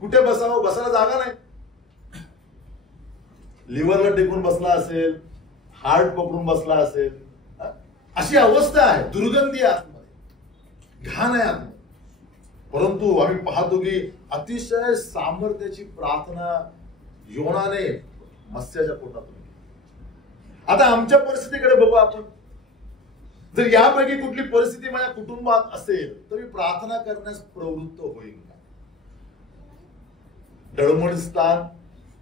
कुठे बसावं, बसायला जागा नाही. लिव्हरला टेकून बसला असेल, हार्ट पकडून बसला असेल, अशी अवस्था आहे. दुर्गंधी आहे आतमध्ये, घाण आहे आतमध्ये. परंतु आम्ही पाहतो की अतिशय सामर्थ्याची प्रार्थना योनाने मत्स्याच्या पोटातून. आता आमच्या परिस्थितीकडे बघू आपण. जर यापैकी कुठली परिस्थिती माझ्या कुटुंबात असेल तर मी प्रार्थना करण्यास प्रवृत्त होईल का? डळमळ स्थान,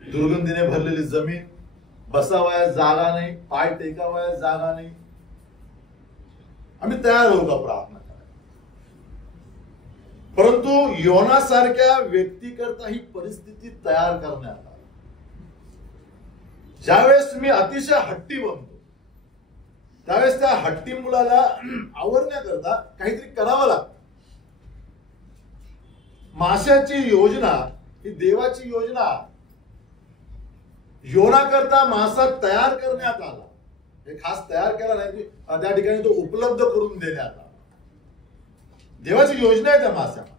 दुर्गंधीने भरलेली जमीन, बसावयास जागा नाही, पाय टेकावयास जागा नाही, आम्ही तयार होऊ का प्रार्थना करायला? परंतु योनासारख्या व्यक्तीकरता ही परिस्थिती तयार करण्यात आली. ज्यावेळेस तुम्ही अतिशय हट्टी बनतो त्यावेळेस त्या हट्टी मुलाला आवरण्याकरता काहीतरी करावं लागतं. माशाची योजना ही देवाची योजना. योना करता मासा तयार करण्यात आला, हे खास तयार केला नाही, त्या ठिकाणी तो उपलब्ध करून देण्यात आला. देवाची योजना आहे त्या माशाला.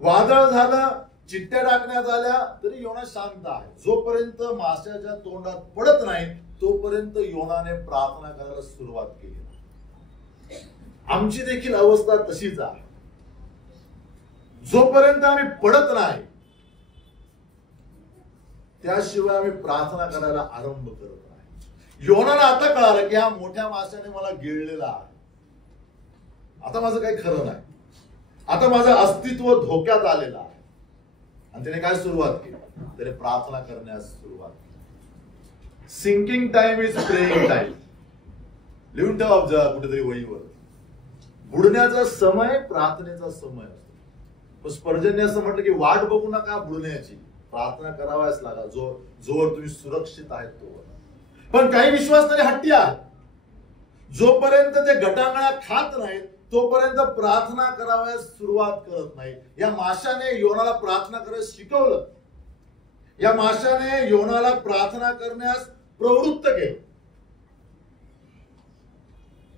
वादळ झालं, चिट्ट्या टाकण्यात आल्या तरी योना शांत आहे. जोपर्यंत माशाच्या तोंडात पडत नाही तोपर्यंत योनाने प्रार्थना करायला सुरुवात केली. आमची देखील अवस्था तशीच आहे. जोपर्यंत आम्ही पडत नाही त्याशिवाय आम्ही प्रार्थना करायला आरंभ करत नाही. योनाला आता कळालं की हा मोठ्या माशाने मला गिळलेला आहे, आता माझं काही खरं नाही, आता माझं अस्तित्व धोक्यात आलेलं आहे. आणि त्याने काय सुरुवात केली? त्याने प्रार्थना करण्यास सुरुवात केली. Sinking time is praying time. लिहून ठेवा कुठेतरी वहीवर. बुडण्याचा समय प्रार्थनेचा समय असतो. स्पर्जनने असं म्हटलं की वाट बघू नका बुडण्याची, प्रार्थना करावाच लागा जोवर तुम्ही सुरक्षित आहेत तोवर. पण काही विश्वासाने हट्टी आहेत, जोपर्यंत ते गटांगळा खात नाहीत तोपर्यंत प्रार्थना करावयास सुरुवात करत नाही. या माशाने योनाला प्रार्थना करायला शिकवलं. या माशाने योनाला प्रार्थना करण्यास प्रवृत्त केलं.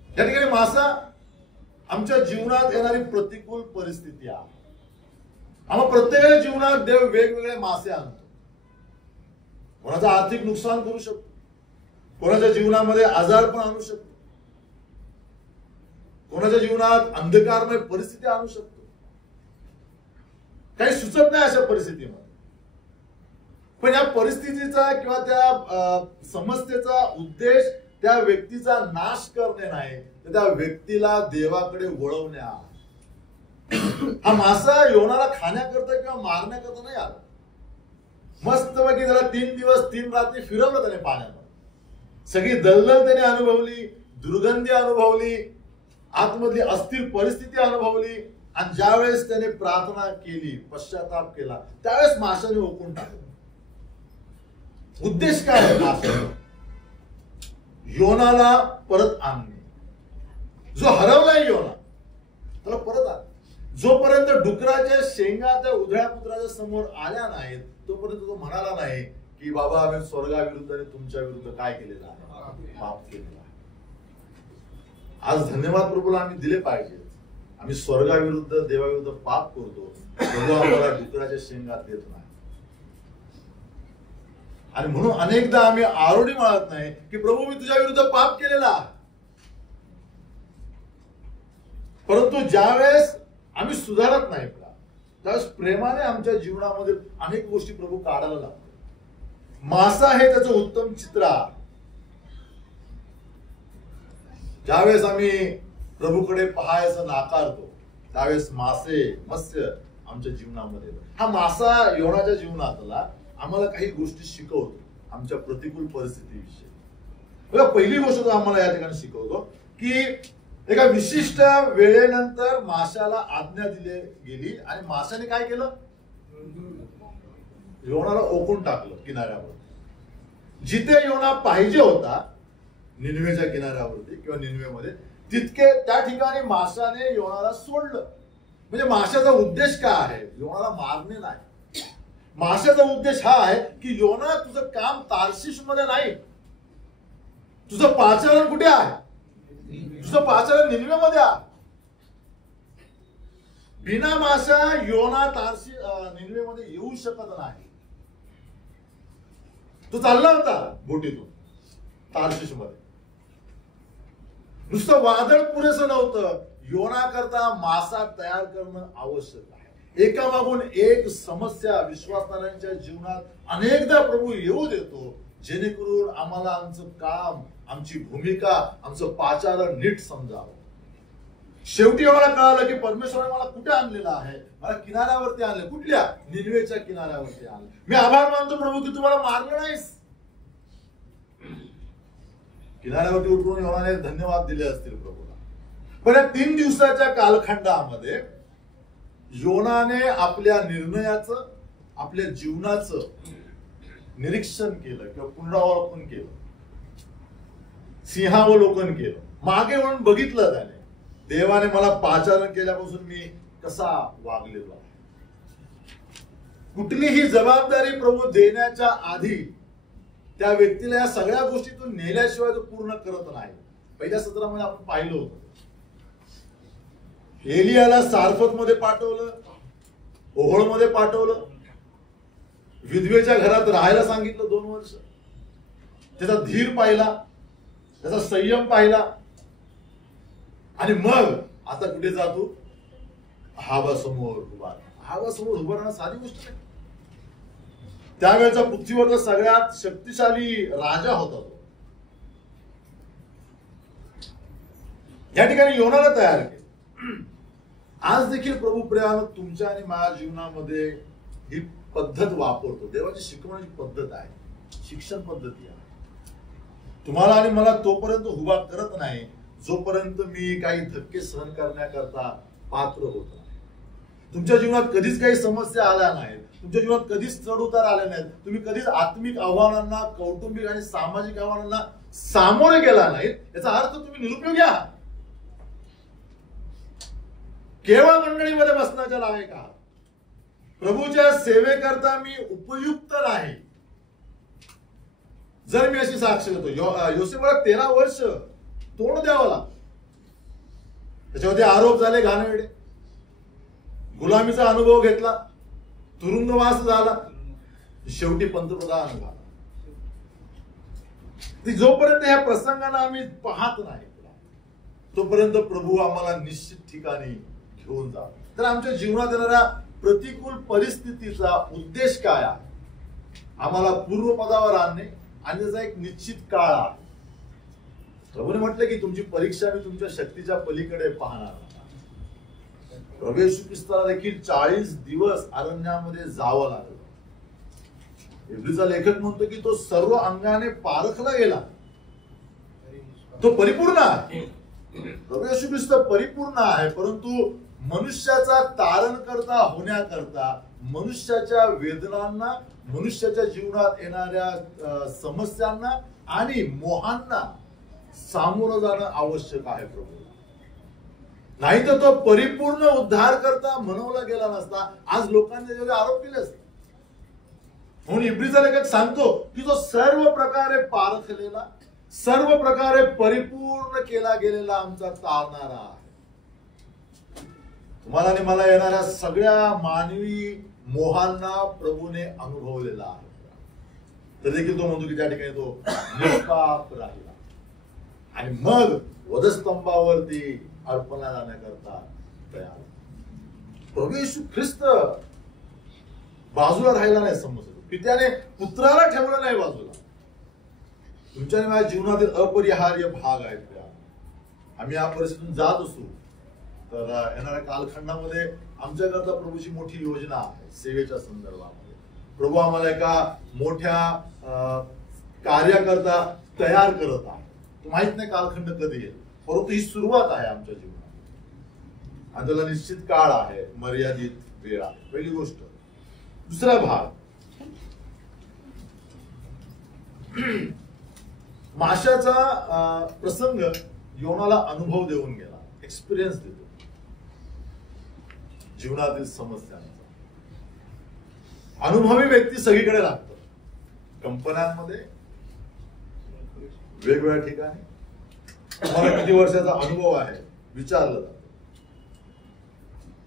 या ठिकाणी मासा आमच्या जीवनात येणारी प्रतिकूल परिस्थिती आहे. आम्हा प्रत्येक जीवनात देव वेगवेगळे मासे आणतो. कोणाचं आर्थिक नुकसान करू शकतो, कोणाच्या जीवनामध्ये आजारपण आणू शकतो, कोणाच्या जीवनात अंधकारमय परिस्थिती आणू शकतो. काही सुचत नाही अशा परिस्थितीमध्ये. पण या परिस्थितीचा किंवा त्या समस्येचा उद्देश त्या व्यक्तीचा नाश करणे नाही, तर त्या व्यक्तीला देवाकडे वळवण्या. हा मासा योनाला खाण्याकरता किंवा मारण्याकरता नाही आला. मस्तपैकी त्याला 3 दिवस 3 रात्री फिरवलं त्याने पाण्यामध्ये. सगळी दलदल त्याने अनुभवली, दुर्गंधी अनुभवली, आतमधली अस्थिर परिस्थिती अनुभवली. आणि ज्यावेळेस त्याने प्रार्थना केली, पश्चाताप केला, त्यावेळेस माशाने ओकून टाकलं. उद्देश काय आहे माशाचा? योनाला परत आणणे. जो हरवलाय योना त्याला परत आण. जोपर्यंत डुकराच्या शेंगा त्या उधळ्या पुत्राच्या समोर आल्या नाहीत तोपर्यंत तो म्हणाला नाही की बाबा आम्ही स्वर्गाविरुद्ध आणि तुमच्या विरुद्ध काय केलेलं आहे, पाप केलेलं आहे. आज धन्यवाद प्रभूला आम्ही दिले पाहिजे. आम्ही स्वर्गाविरुद्ध देवाविरुद्ध पाप करतो, प्रभू आम्हाला डुकराच्या शेंगा देत नाही. आणि म्हणून अनेकदा आम्ही आरोडी माळत नाही की प्रभू मी तुझ्या विरुद्ध पाप केलेला आहे. परंतु ज्यावेळेस आम्ही सुधारत नाही त्यावेळेस प्रेमाने आमच्या जीवनामध्ये अनेक गोष्टी प्रभू काढायला लागतात. मासा हे त्याचं उत्तम चित्र आहे. ज्यावेळेस आम्ही प्रभूकडे पाहायचं नाकारतो त्यावेळेस मत्स्य आमच्या जीवनामध्ये. हा मासा योनाच्या जीवनातला आम्हाला काही गोष्टी शिकवतो आमच्या प्रतिकूल परिस्थितीविषयी. बघा, पहिली गोष्ट तो आम्हाला या ठिकाणी शिकवतो की एका विशिष्ट वेळेनंतर माशाला आज्ञा दिली गेली आणि माशाने काय केलं? योनाला ओकून टाकलं किनाऱ्यावर. जिथे योना पाहिजे होता, निनवेच्या किनाऱ्यावरती किंवा निनवेमध्ये, तितके त्या ठिकाणी माशाने योनाला सोडलं. म्हणजे माशाचा उद्देश काय आहे? योनाला मारणे नाही. माशाचा उद्देश हा आहे की योना तुझं काम तार्शिश मध्ये नाही, तुझं पाचारण कुठे आहे? तुझं पाचारण निनवेमध्ये आहे. बिना माशा योना निनवेमध्ये येऊ शकत नाही. तो चालला होता बोटीतून तार्शिश मध्ये. नुसतं वादळ पुरेसं नव्हतं, योना करता मासा तयार करणं आवश्यक आहे. एकामागून एक समस्या विश्वासणाऱ्यांच्या जीवनात अनेकदा प्रभू येऊ देतो, जेणेकरून आम्हाला आमचं काम, आमची भूमिका, आमचं पाचारण नीट समजावं. शेवटी आम्हाला कळालं की परमेश्वराने मला कुठे आणलेलं आहे? मला किनाऱ्यावरती आणलं. कुठल्या? निनवेच्या किनाऱ्यावरती आणलं. मी आभार मानतो प्रभू की तुम्हाला मारलं नाहीस. किनाऱ्यावरती उतरून योनाने धन्यवाद दिले असतील प्रभूला. पण या 3 दिवसाच्या कालखंडामध्ये योनाने आपल्या निर्णयाचं, आपल्या जीवनाचं निरीक्षण केलं किंवा पुनरावलोकन केलं, सिंहावलोकन केलं. मागे म्हणून बघितलं त्याने, देवाने मला पाचारण केल्यापासून मी कसा वागलेलो आहे. कुठलीही जबाबदारी प्रभू देण्याच्या आधी त्या व्यक्तीला या सगळ्या गोष्टीतून नेल्याशिवाय तो पूर्ण करत नाही. पहिल्या सत्रामध्ये आपण पाहिलं होतं, एलियाला सारफत मध्ये पाठवलं, ओहळमध्ये पाठवलं, विधवेच्या घरात राहायला सांगितलं 2 वर्ष. त्याचा धीर पाहिला, त्याचा संयम पाहिला. आणि मग आता कुठे जातो? अहाबासमोर उभा. अहाबासमोर उभं राहणं साधी गोष्ट नाही. त्यावेळेचा पृथ्वीवरचा सगळ्यात शक्तिशाली राजा होता तो. या ठिकाणी योनाला तयार केलं. आज देखील प्रभू प्रेमानं तुमच्या आणि माझ्या जीवनामध्ये ही पद्धत वापरतो. देवाची शिकवण्याची पद्धत आहे, शिक्षण पद्धती आहे. तुम्हाला आणि मला तोपर्यंत उभा करत नाही जोपर्यंत मी काही धक्के सहन करण्याकरता पात्र होत नाही. तुमच्या जीवनात कधीच काही समस्या आल्या नाहीत, तुमच्या जीवनात कधीच चढ उतार आले नाहीत, तुम्ही कधीच आत्मिक आव्हानांना, कौटुंबिक आणि सामाजिक आव्हानांना सामोरे गेला नाहीत, याचा अर्थ तुम्ही निरुपयोगी आहात, केवळ मंडळीमध्ये बसण्याच्या लायक आहात. प्रभूच्या सेवेकरता मी उपयुक्त नाही जर मी अशी साक्ष देतो. योसेफला 13 वर्ष तोंड द्यावं लागलं. त्याच्यामध्ये आरोप झाले घाणेरडे, गुलामीचा अनुभव घेतला, तुरुंगवास झाला, शेवटी पंतप्रधान झाला. जोपर्यंत ह्या प्रसंगांना आम्ही पाहत नाही तोपर्यंत प्रभू आम्हाला निश्चित ठिकाणी घेऊन जातो. तर आमच्या जीवनात येणाऱ्या प्रतिकूल परिस्थितीचा उद्देश काय आहे? आम्हाला पूर्वपदावर आणणे आणि त्याचा एक निश्चित काळ आहे. प्रभूने म्हटलं की तुमची परीक्षा मी तुमच्या शक्तीच्या पलीकडे पाहणार. प्रभू येशू ख्रिस्ताला देखील 40 दिवस अरण्यामध्ये जावं लागलं. इब्रीचा लेखक म्हणतो की तो सर्व अंगाने पारखला गेला, तो परिपूर्ण आहे. प्रभू येशू ख्रिस्त परिपूर्ण आहे, परंतु मनुष्याचा तारण करता होण्याकरता मनुष्याच्या वेदनांना, मनुष्याच्या जीवनात येणाऱ्या समस्यांना आणि मोहांना सामोरं जाणं आवश्यक आहे. प्रभू नाही तर तो परिपूर्ण उद्धार करता म्हणवला गेला नसता, आज लोकांनी त्याच्यावर आरोप केले असते. म्हणून इब्रीचा लेखक सांगतो की तो सर्व प्रकारे पारखलेला, सर्व प्रकारे परिपूर्ण केला गेलेला आमचा तारणारा आहे. तुम्हाला आणि मला येणाऱ्या सगळ्या मानवी मोहांना प्रभूने अनुभवलेला आहे. तर देखील तो म्हणतो की त्या ठिकाणी तो निष्पाप राहिला आणि मग वधस्तंभावरती अर्पणला जाण्याकरता तयार. प्रभू येशू ख्रिस्त बाजूला राहिला नाही. समजतो पित्याने पुत्राला ठेवलं नाही बाजूला. तुमच्या आणि माझ्या जीवनातील अपरिहार्य भाग आहेत. आम्ही या परिस्थितीतून जात असू तर येणाऱ्या कालखंडामध्ये आमच्याकरता प्रभूची मोठी योजना आहे. सेवेच्या संदर्भामध्ये प्रभू आम्हाला एका मोठ्या कार्याकरता तयार करत आहे. माहित नाही कालखंड कधी येईल, परंतु ही सुरुवात आहे आमच्या जीवनात आणि त्याला निश्चित काळ आहे, मर्यादित वेळ आहे. पहिली गोष्ट. दुसरा भाग, माशाचा प्रसंग योनाला अनुभव देऊन गेला, एक्सपिरियन्स देतो जीवनातील समस्यांचा. अनुभवी व्यक्ती सगळीकडे लागतात, कंपन्यांमध्ये, वेगवेगळ्या ठिकाणी. तुम्हाला किती वर्षाचा अनुभव आहे विचारलं जातं.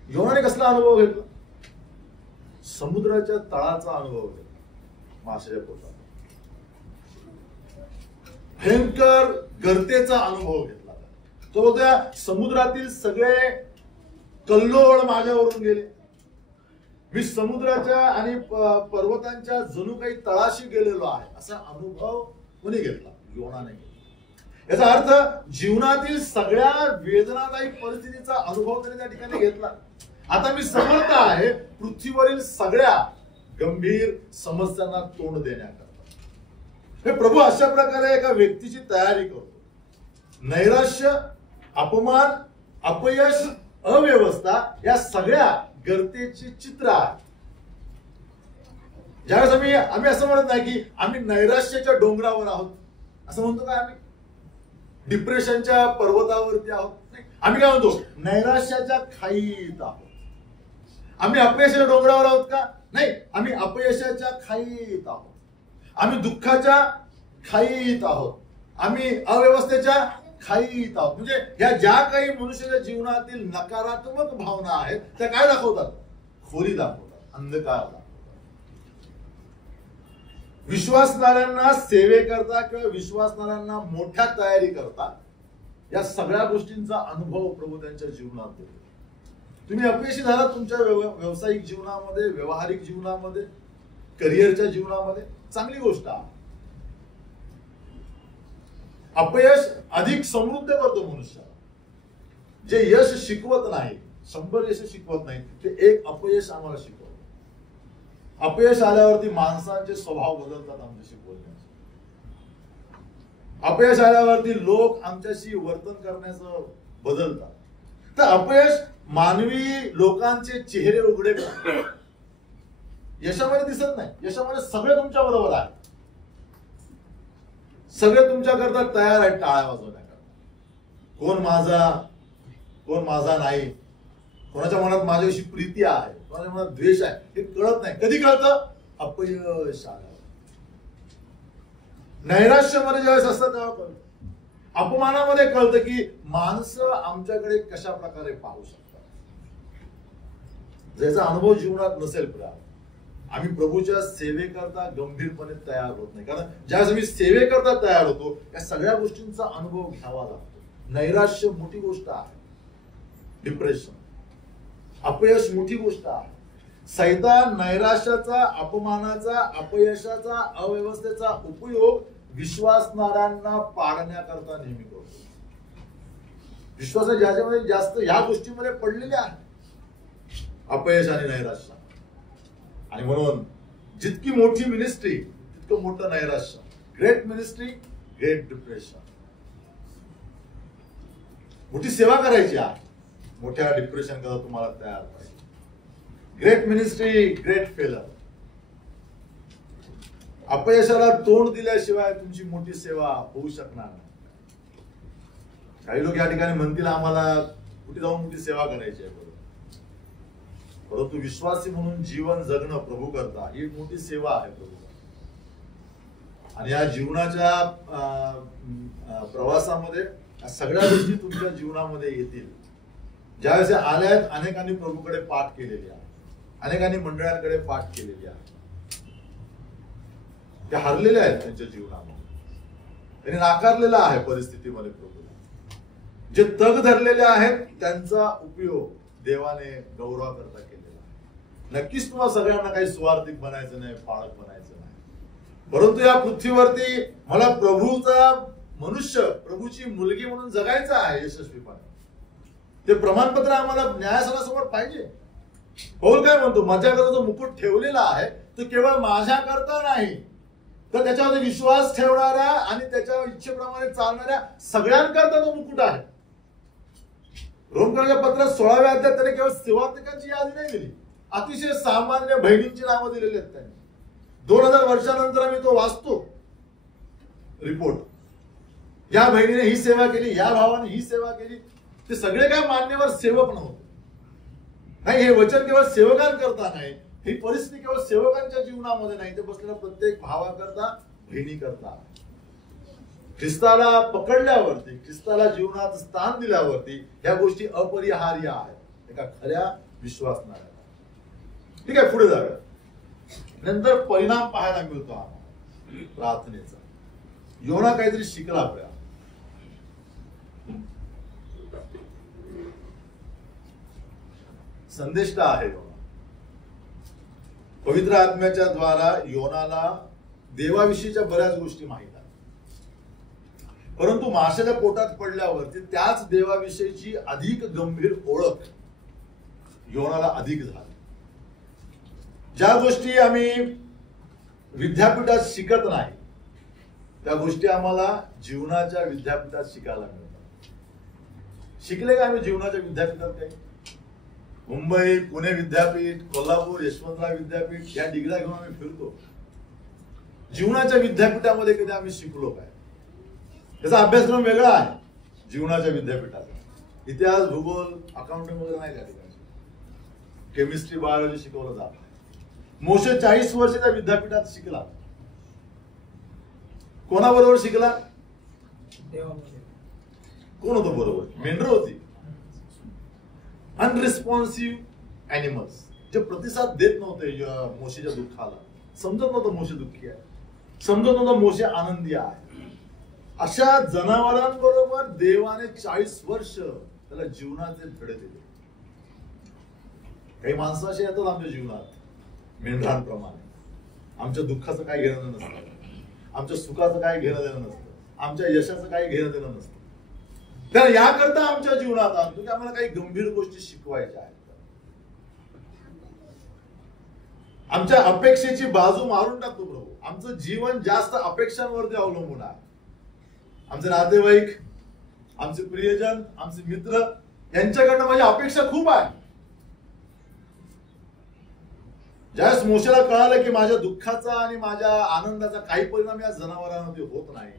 योनाने कसला अनुभव घेतला? समुद्राच्या तळाचा अनुभव घेतला. माशाच्या पोटात भयंकर गर्तेचा अनुभव घेतला. तो बोलतो समुद्रातील सगळे कल्लोळ माझ्यावरून गेले. मी समुद्राच्या आणि पर्वतांच्या जणू काही तळाशी गेलेलो आहे, असा अनुभव कोणी घेतला? योनाने घेतला. याचा अर्थ जीवनातील सगळ्या वेदनादायी परिस्थितीचा अनुभव त्याने त्या ठिकाणी घेतला. आता मी समर्थ आहे पृथ्वीवरील सगळ्या गंभीर समस्यांना तोंड देण्याकरता. हे प्रभू अशा प्रकारे एका व्यक्तीची तयारी करतो. नैराश्य, अपमान, अपयश, अव्यवस्था या सगळ्या गर्तेची चित्र आहे. ज्यावेळेस आम्ही असं म्हणत नाही की आम्ही नैराश्याच्या डोंगरावर आहोत, असं म्हणतो का? आम्ही डिप्रेशनच्या पर्वतावरती आहोत? नाही. आम्ही काय म्हणतो? नैराश्याच्या खाईत आहोत. आम्ही अपयशाच्या डोंगरावर आहोत का? नाही, आम्ही अपयशाच्या खाईत आहोत. आम्ही दुःखाच्या खाईत आहोत. आम्ही अव्यवस्थेच्या खाईत आहोत. म्हणजे या ज्या काही मनुष्याच्या जीवनातील नकारात्मक भावना आहेत त्या काय दाखवतात? खोली दाखवतात, अंधकार दाखवतात. विश्वासणाऱ्यांना सेवेकरता किंवा विश्वासणाऱ्यांना मोठ्या तयारी करता या सगळ्या गोष्टींचा अनुभव प्रभू त्यांच्या जीवनात देतो. तुम्ही अपयशी झाला तुमच्या व्यावसायिक जीवनामध्ये, व्यवहारिक जीवनामध्ये, करिअरच्या जीवनामध्ये, चांगली गोष्ट आहे. अपयश अधिक समृद्ध करतो मनुष्याला. जे यश शिकवत नाही, 100 यश शिकवत नाही, ते एक अपयश आम्हाला शिकवतं. अपयश आल्यावरती माणसांचे स्वभाव बदलतात आमच्याशी बोलण्याचे. अपयश आल्यावरती लोक आमच्याशी वर्तन करण्याचं बदलतात. तर अपयश मानवी लोकांचे चेहरे उघडे करतात. यशामध्ये दिसत नाही. यशामध्ये सगळे तुमच्या बरोबर आहे, सगळे तुमच्या करता तयार आहेत टाळ्या वाजवण्याकरता. कोण माझा नाही, कोणाच्या मनात माझ्याविषयी प्रीती आहे, कोणाच्या मनात द्वेष आहे, हे कळत नाही. कधी कळतं? अपयश आलं. नैराश्यामध्ये ज्यावेळेस असतं तेव्हा कळतं. अपमानामध्ये कळतं की माणसं आमच्याकडे कशा प्रकारे पाहू शकतात. ज्याचा अनुभव जीवनात नसेल आम्ही प्रभूच्या सेवेकरता गंभीरपणे तयार होत नाही. कारण ज्यावेळेस आम्ही सेवेकरता तयार होतो या सगळ्या गोष्टींचा अनुभव घ्यावा लागतो. नैराश्य मोठी गोष्ट आहे, डिप्रेशन, अपयश मोठी गोष्ट आहे. सैतान नैराश्याचा, अपमानाचा, अपयशाचा, अव्यवस्थेचा उपयोग विश्वासणाऱ्यांना पाडण्याकरता नेहमी करतो. विश्वास ज्याच्यामध्ये जास्त ह्या गोष्टीमध्ये पडलेले आहे, अपयश आणि नैराश्य. आणि म्हणून जितकी मोठी मिनिस्ट्री तितकं मोठं नैराश्य. Great ministry, great depression. मोठी सेवा करायची आहे, मोठ्या डिप्रेशन करता तुम्हाला तयार पाहिजे. ग्रेट मिनिस्ट्री, ग्रेट फेलर. अपयशाला तोंड दिल्याशिवाय तुमची मोठी सेवा होऊ शकणार नाही. काही लोक या ठिकाणी म्हणतील आम्हाला कुठे जाऊन मोठी सेवा करायची आहे, परंतु विश्वासी म्हणून जीवन जगणं प्रभू करता ही मोठी सेवा आहे प्रभू. आणि या जीवनाच्या प्रवासामध्ये सगळ्या गोष्टी तुमच्या जीवनामध्ये येतील. ज्यावेळेस आल्यात अनेकांनी प्रभूकडे पाठ केलेली आहे, अनेकांनी मंडळांकडे पाठ केलेली आहे. ते हरलेले आहेत त्यांच्या जीवनामध्ये, त्यांनी नाकारलेला आहे परिस्थितीमध्ये प्रभूला. जे तग धरलेले आहेत त्यांचा उपयोग देवाने गौरव करता केलेला आहे. नक्कीच तुम्हाला सगळ्यांना काही स्वार्थिक बनायचं नाही, पाळक बनायचं नाही, परंतु या पृथ्वीवरती मला प्रभूचा मनुष्य, प्रभूची मुलगी म्हणून जगायचं आहे यशस्वीपणे. ते प्रमाणपत्र आम्हाला न्यायासनासमोर पाहिजे. पौल काय म्हणतो? माझ्याकडे जो मुकुट ठेवलेला आहे तो केवळ माझ्याकरता नाही, तर त्याच्यामध्ये विश्वास ठेवणाऱ्या आणि त्याच्या इच्छेप्रमाणे चालणाऱ्या सगळ्यांकरता तो मुकुट आहे. रोमकरांच्या पत्रात 16व्या अध्यायात त्याने केवळ सेवातिकांची यादी नाही दिली, अतिशय सामान्य बहिणींची नावं दिलेली आहेत त्यांनी. 2000 वर्षानंतर आम्ही तो वाचतो रिपोर्ट. या बहिणीने ही सेवा केली, या भावाने ही सेवा केली. ते सगळे काय मान्यवर सेवक नव्हते. नाही, हे वचन केवळ सेवकांकरता नाही, ही परिस्थिती केवळ सेवकांच्या जीवनामध्ये नाही, ते बसलेल्या प्रत्येक भावाकरता, बहिणीकरता. ख्रिस्ताला पकडल्यावरती, ख्रिस्ताला जीवनात स्थान दिल्यावरती या गोष्टी अपरिहार्य आहेत एका खऱ्या विश्वासणाऱ्याला. ठीक आहे, पुढे जाऊया. नंतर परिणाम पाहायला मिळतो आम्हाला प्रार्थनेचा. योना काहीतरी शिकला आपल्या. संदेश आहे योना. पवित्र आत्म्याच्या द्वारा योनाला देवाविषयीच्या बऱ्याच गोष्टी माहित आहेत, परंतु माशाच्या पोटात पडल्यावरती त्याच देवाविषयीची अधिक गंभीर ओळख योनाला अधिक झाली. ज्या गोष्टी आम्ही विद्यापीठात शिकत नाही त्या गोष्टी आम्हाला जीवनाच्या विद्यापीठात शिकायला मिळतात. शिकले का आम्ही जीवनाच्या विद्यापीठात? काही मुंबई, पुणे विद्यापीठ, कोल्हापूर, यशवंतराव विद्यापीठ या डिग्र्या घेऊन आम्ही फिरतो. जीवनाच्या विद्यापीठामध्ये कधी आम्ही शिकलो काय? त्याचा अभ्यासक्रम वेगळा आहे जीवनाच्या विद्यापीठाचा. इतिहास, भूगोल, अकाउंटिंग वगैरे नाही त्या ठिकाणी. केमिस्ट्री, बायोलॉजी शिकवलं जात. मोशे 40 वर्ष त्या विद्यापीठात शिकला. कोणाबरोबर शिकला? कोण होतं बरोबर? मेंढर होती. अनरिस्पॉन्सिव्ह अॅनिमल्स, जे प्रतिसाद देत नव्हते मोशेच्या दुःखाला. समजत नव्हतं मोशे दुःखी आहे, समजत नव्हतं मोशे आनंदी आहे. अशा जनावरांबरोबर देवाने 40 वर्ष त्याला जीवनाचे धडे दिले. काही माणसं अशी येतात आमच्या जीवनात मेंढरांप्रमाणे. आमच्या दुःखाचं काही घेणं नसतं, आमच्या सुखाचं काही घेणं देणं नसतं, आमच्या यशाचं काही घेणं देणं नसतं. तर याकरता आमच्या जीवनात आणतो की आम्हाला काही गंभीर गोष्टी शिकवायच्या आहेत. आमच्या अपेक्षेची बाजू मारून टाकतो प्रभू. आमचं जीवन जास्त अपेक्षांवरती अवलंबून आहे. आमचे नातेवाईक, आमचे प्रियजन, आमचे मित्र यांच्याकडनं माझी अपेक्षा खूप आहे. ज्यावेळेस मोशेला कळालं की माझ्या दुःखाचा आणि माझ्या आनंदाचा काही परिणाम या जनावरांमध्ये होत नाही,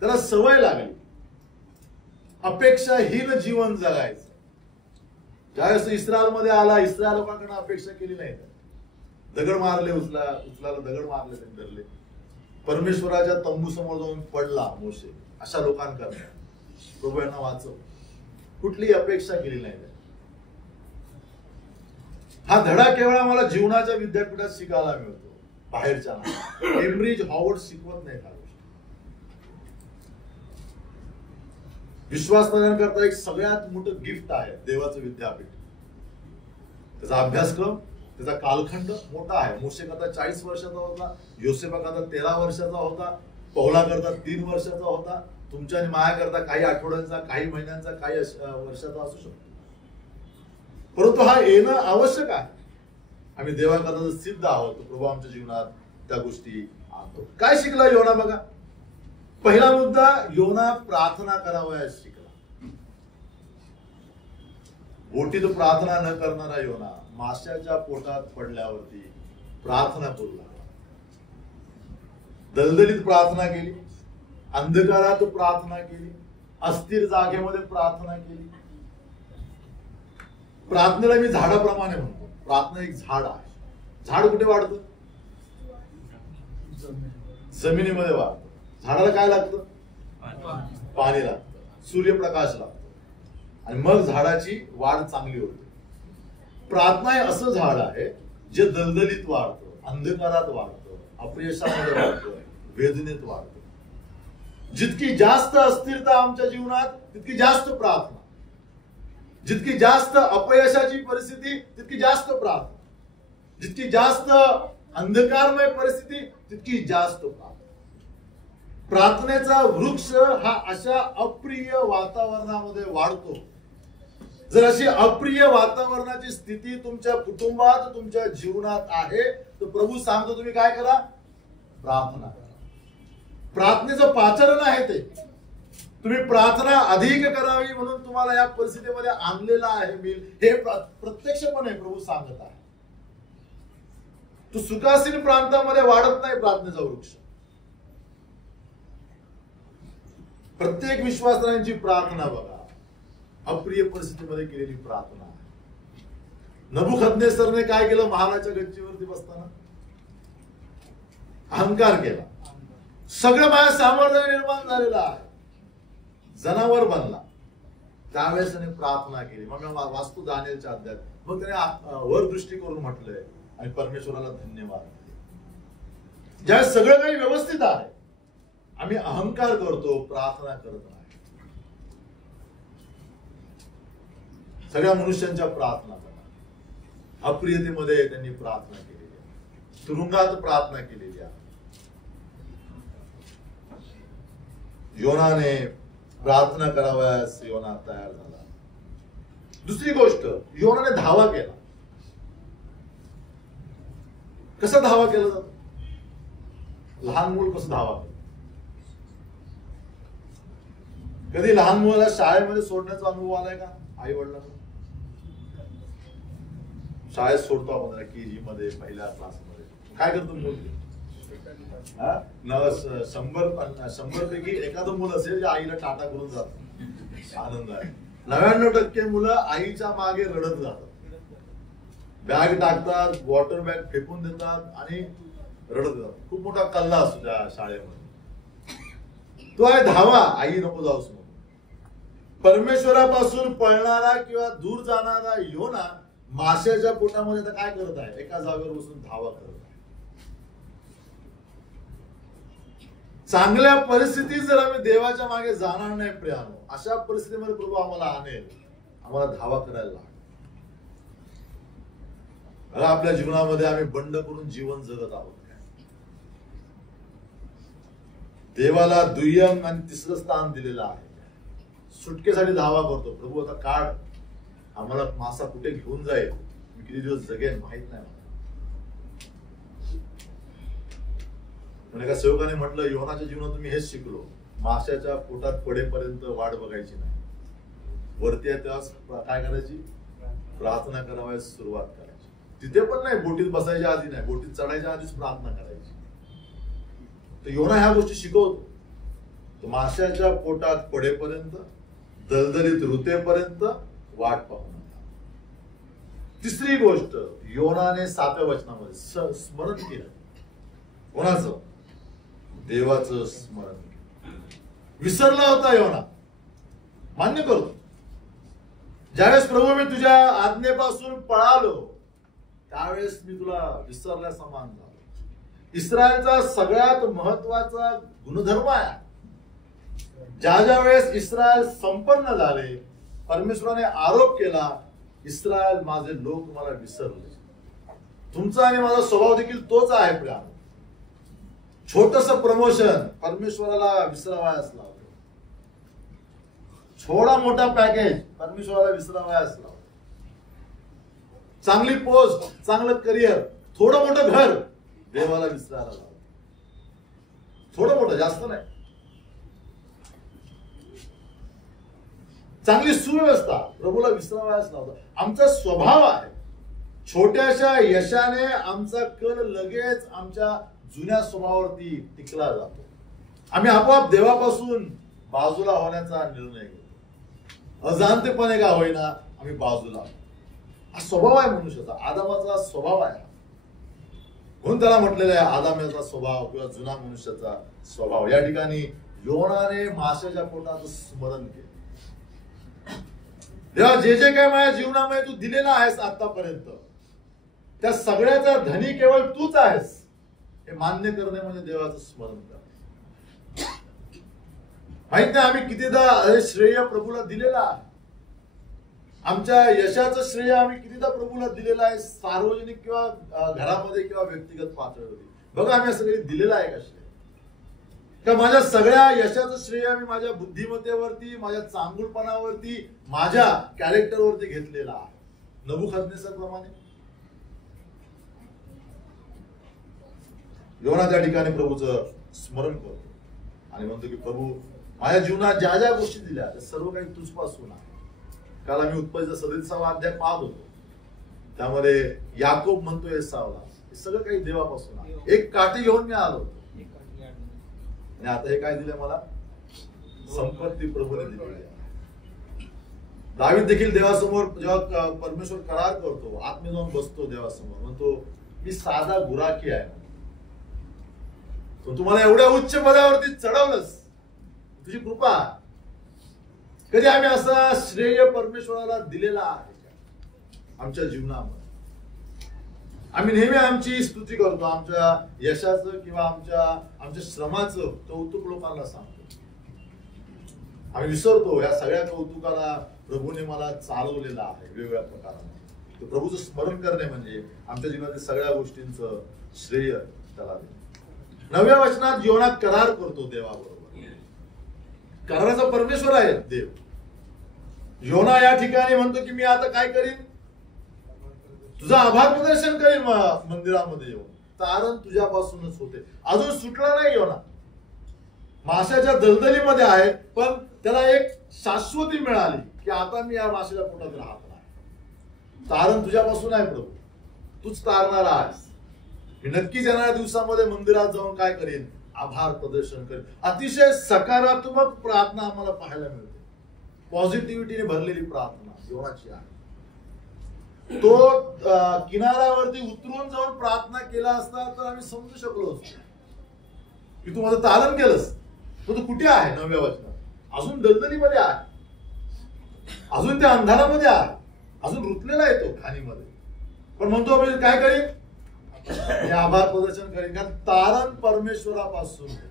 त्याला सवय लागली अपेक्षाहीन जीवन जगायचं. ज्यावेळेस इस्रायलमध्ये आला, इस्रायल लोकांकडनं अपेक्षा केली नाही. दगड मारले, उचलाला दगड मारले, त्यांनी धरले. परमेश्वराच्या तंबू समोर जाऊन पडला मोशे. अशा लोकांकडनं प्रभू यांना वाचव. कुठलीही अपेक्षा केली नाही. हा धडा केवळ आम्हाला जीवनाच्या विद्यापीठात शिकायला मिळतो, बाहेरच्या नाही. केम्ब्रिज, हॉवर्ड शिकवत नाही. विश्वासणाऱ्यांकरता एक सगळ्यात मोठं गिफ्ट आहे देवाचं विद्यापीठ. त्याचा अभ्यासक्रम, त्याचा कालखंड मोठा आहे. मोशे करता 40 वर्षाचा होता, योसेफा करता 13 वर्षाचा होता, पौला करता 3 वर्षाचा होता, तुमच्या आणि माझ्या करता काही आठवड्यांचा, काही महिन्यांचा, काही वर्षाचा असू शकतो. परंतु हा येणं आवश्यक आहे. आम्ही देवाकरता सिद्ध आहोत, प्रभू आमच्या जीवनात त्या गोष्टी आणतो. काय शिकला योना बघा. पहिला मुद्दा, योना प्रार्थना करावयास शिकला. बोटीत प्रार्थना न करणारा योना माशाच्या पोटात पडल्यावरती प्रार्थना करू लागला. दलदलीत प्रार्थना केली, अंधकारात प्रार्थना केली, अस्थिर जागेमध्ये प्रार्थना केली. प्रार्थनेला मी झाडाप्रमाणे म्हणतो. प्रार्थना एक झाड आहे. झाड कुठे वाढतं? जमिनीमध्ये वाढतं. झाडाला काय लागतं? पाणी लागतं, सूर्यप्रकाश लागतो, आणि मग झाडाची वाढ चांगली होते. प्रार्थना हे असं झाड आहे जे दलदलीत वाढतं, अंधकारात वाढतं, अपयशामध्ये वाढतं, वेदनेत वाढतं. जितकी जास्त अस्थिरता आमच्या जीवनात, तितकी जास्त प्रार्थना. जितकी जास्त अपयशाची परिस्थिती, तितकी जास्त प्रार्थना. जितकी जास्त अंधकारमय परिस्थिती, तितकी जास्त प्रार्थना. प्रार्थनेचा वृक्ष हा अशा अप्रिय वातावरणामध्ये वाढतो. जर अशी अप्रिय वातावरणाची स्थिती तुमच्या कुटुंबात, तुमच्या जीवनात आहे, तर प्रभू सांगतो तुम्ही काय करा? प्रार्थना करा. प्रार्थनेचं पाचारण आहे ते. तुम्ही प्रार्थना अधिक करावी म्हणून तुम्हाला या परिस्थितीमध्ये आणलेला आहे मी, हे प्रत्यक्षपणे प्रभू सांगत आहे. तो सुखासीन प्रांतामध्ये वाढत नाही प्रार्थनेचा वृक्ष. प्रत्येक विश्वासणाऱ्यांची प्रार्थना बघा अप्रिय परिस्थितीमध्ये केलेली प्रार्थना आहे. नबुखदनेस्सरने काय केलं? महालाच्या गच्चीवरती बसताना अहंकार केला. सगळं माझ्या सामर्थ्याने निर्माण झालेलं आहे, जनावर बनला. त्यावेळेस त्याने प्रार्थना केली. मग वास्तू दानिएलच्या अध्यायात मग त्याने वर दृष्टी करून म्हटलंय आणि परमेश्वराला धन्यवाद. ज्यावेळेस सगळं काही व्यवस्थित आहे, आम्ही अहंकार करतो, प्रार्थना करत नाही. सगळ्या मनुष्यांच्या प्रार्थना करा. अप्रियतेमध्ये त्यांनी प्रार्थना केलेली आहे, तुरुंगात प्रार्थना केलेली आहे. योनाने प्रार्थना करावयास योना तयार झाला. दुसरी गोष्ट, योनाने धावा केला. कसा धावा केला जातो? लहान मूल कसं धावा करतं? कधी लहान मुलाला शाळेमध्ये सोडण्याचा अनुभव आलाय का? आई वडिलांना शाळेत सोडतो आपण केजी मध्ये, पहिल्या क्लासमध्ये. काय करतो मूल? 100 पैकी एखादं मुलं असेल जे आईला टाटा करून जात आनंद आहे. 99% मुलं आईच्या मागे रडत जातात, बॅग टाकतात, वॉटर बॅग फेकून देतात आणि रडत जातात. खूप मोठा कल्ला असतो त्या शाळेमध्ये. तो आहे धावा. आई नको जाऊस म्हणून. परमेश्वरापासून पळणारा किंवा दूर जाणारा योना माशाच्या पोटामध्ये आता काय करत आहे? एका जागेवर बसून धावा करत आहे. चांगल्या परिस्थितीत जर आम्ही देवाच्या मागे जाणार नाही प्रियानो, अशा परिस्थितीमध्ये प्रभू आम्हाला आणेल, आम्हाला धावा करायला लागेल. आपल्या जीवनामध्ये आम्ही बंड करून जीवन जगत आहोत. देवाला दुय्यम आणि तिसरं स्थान दिलेलं आहे. सुटकेसाठी धावा करतो. प्रभू आता काढ, आम्हाला मासा कुठे घेऊन जाईल, मी किती दिवस जगेन माहित नाही. एका सेवकाने म्हटलं, योनाच्या जीवनात मी हेच शिकलो, माशाच्या पोटात पडेपर्यंत वाट बघायची नाही, वरती आहे तेव्हा काय करायची, प्रार्थना करावयास सुरुवात करायची. तिथे पण नाही, बोटीत बसायच्या आधी नाही, बोटीत चढायच्या आधीच प्रार्थना करायची. तर योना ह्या गोष्टी शिकवतो. तो माशाच्या पोटात पडेपर्यंत, दलदलीत ऋतेपर्यंत वाट पाहू नका. तिसरी गोष्ट, योनाने 7व्या वचनामध्ये स्मरण केलं. कोणाचं? देवाचं स्मरण केलं. विसरला होता योना, मान्य करतो. ज्यावेळेस प्रभू मी तुझ्या आज्ञेपासून पळालो, त्यावेळेस मी तुला विसरल्या समान झालो. इस्रायलचा सगळ्यात महत्वाचा गुणधर्म आहे, ज्या वेळेस इस्रायल संपन्न झाले, परमेश्वराने आरोप केला, इस्रायल माझे लोक मला विसरले. तुमचा आणि माझा स्वभाव देखील तोच आहे. प्रिया, छोटस प्रमोशन परमेश्वराला विसरावयास लावतो. छोटा मोठा पॅकेज परमेश्वराला विसरावयास लावतो. चांगली पोस्ट, चांगलं करिअर, थोडं मोठं घर देवाला विसरायला लावतो. थोडं मोठं, जास्त नाही. चांगली सुव्यवस्था प्रभूला विसरावयास लावतो. आमचा स्वभाव आहे, छोट्याशा यशाने आमचा कल लगेच आमच्या जुन्या स्वभावावरती टिकला जातो. आम्ही आपोआप देवापासून बाजूला होण्याचा निर्णय घेतो. अजाणतेपणे का होईना आम्ही बाजूला. हा स्वभाव आहे मनुष्याचा, आदामाचा स्वभाव आहे. म्हणून त्याला म्हटलेलं आहे आदामाचा स्वभाव किंवा जुना मनुष्याचा स्वभाव. या ठिकाणी योनाने माशाच्या पोटाचं स्मरण केलं. देवा, जे जे काय माझ्या जीवनामध्ये तू दिलेला आहेस आतापर्यंत, त्या सगळ्याचा धनी केवळ तूच आहेस, हे मान्य करणे म्हणजे देवाचं स्मरण करणे. माहित नाही आम्ही कितीदा श्रेय प्रभूला दिलेला आहे. आमच्या यशाचं श्रेय आम्ही कितीदा प्रभूला दिलेलं आहे, सार्वजनिक किंवा घरामध्ये किंवा व्यक्तिगत पातळीवरती. बघा आम्ही असं काही दिलेलं आहे का श्रेय? का माझ्या सगळ्या यशाचं श्रेय मी माझ्या बुद्धिमत्तेवरती, माझ्या चांगुलपणावरती, माझ्या कॅरेक्टरवरती घेतलेला आहे, नबुखदनेस्सरप्रमाणे? योना त्या ठिकाणी प्रभूचं स्मरण करतो आणि म्हणतो की प्रभू, माझ्या जीवनात ज्या ज्या गोष्टी दिल्या त्या सर्व काही तुझपासून आहे. काल आम्ही उत्पत्तीचा 37वा अध्याय पाहत होतो, त्यामध्ये याकोब म्हणतोय एसावला, हे सगळं काही देवापासून आहे. एक काठी घेऊन मी आलो होतो आणि आता हे काय दिलं मला? संपत्ती प्रभूने दिलेली आहे. दावीद देखील देवासमोर जेव्हा परमेश्वर करार करतो, आत्मे जाऊन बसतो देवासमोर, म्हणतो मी साधा गुराखी आहे. तुम्हाला एवढ्या उच्च पदावरती चढवलंस, तुझी कृपा. कधी आम्ही असा श्रेय परमेश्वराला दिलेला आहे का आमच्या जीवनामध्ये? आम्ही नेहमी आमची स्तुती करतो, आमच्या यशाचं किंवा आमच्या श्रमाचं कौतुक लोकांना सांगतो. आम्ही विसरतो या सगळ्या कौतुकाला प्रभूने मला चालवलेला आहे वेगवेगळ्या प्रकाराने. प्रभूचं स्मरण करणे म्हणजे आमच्या जीवनातील सगळ्या गोष्टींचं श्रेय त्याला देणे. 9व्या वचनात योना करार करतो देवाबरोबर. कराराचा परमेश्वर आहे देव. योना या ठिकाणी म्हणतो की मी आता काय करीन? तुझं आभार प्रदर्शन करीन मंदिरामध्ये येऊन. तारण तुझ्यापासूनच होते. अजून सुटला नाही योना, माशाच्या दलदलीमध्ये आहे, पण त्याला एक शाश्वती मिळाली की आता मी या माशाच्या पोटात राहत नाही. तारण तुझ्यापासून आहे प्रभू, तूच तारणारा आहेस. मी नक्कीच येणाऱ्या दिवसामध्ये मंदिरात जाऊन काय करीन? आभार प्रदर्शन करीन. अतिशय सकारात्मक प्रार्थना आम्हाला पाहायला मिळते, पॉझिटिव्हिटीने भरलेली प्रार्थना योनाची आहे. तो किनाऱ्यावरती उतरून जाऊन प्रार्थना केला असता तर आम्ही समजू शकलो असतो की तू माझं तारण केलंस, पण तू कुठे आहे? 9व्या वचनात अजून दलदलीमध्ये आहे, अजून त्या अंधारामध्ये आहे, अजून रुतलेला येतो खाणीमध्ये, पण म्हणतो मी काय करीन? मी आभार प्रदर्शन करेन, कारण तारण परमेश्वरापासून होते.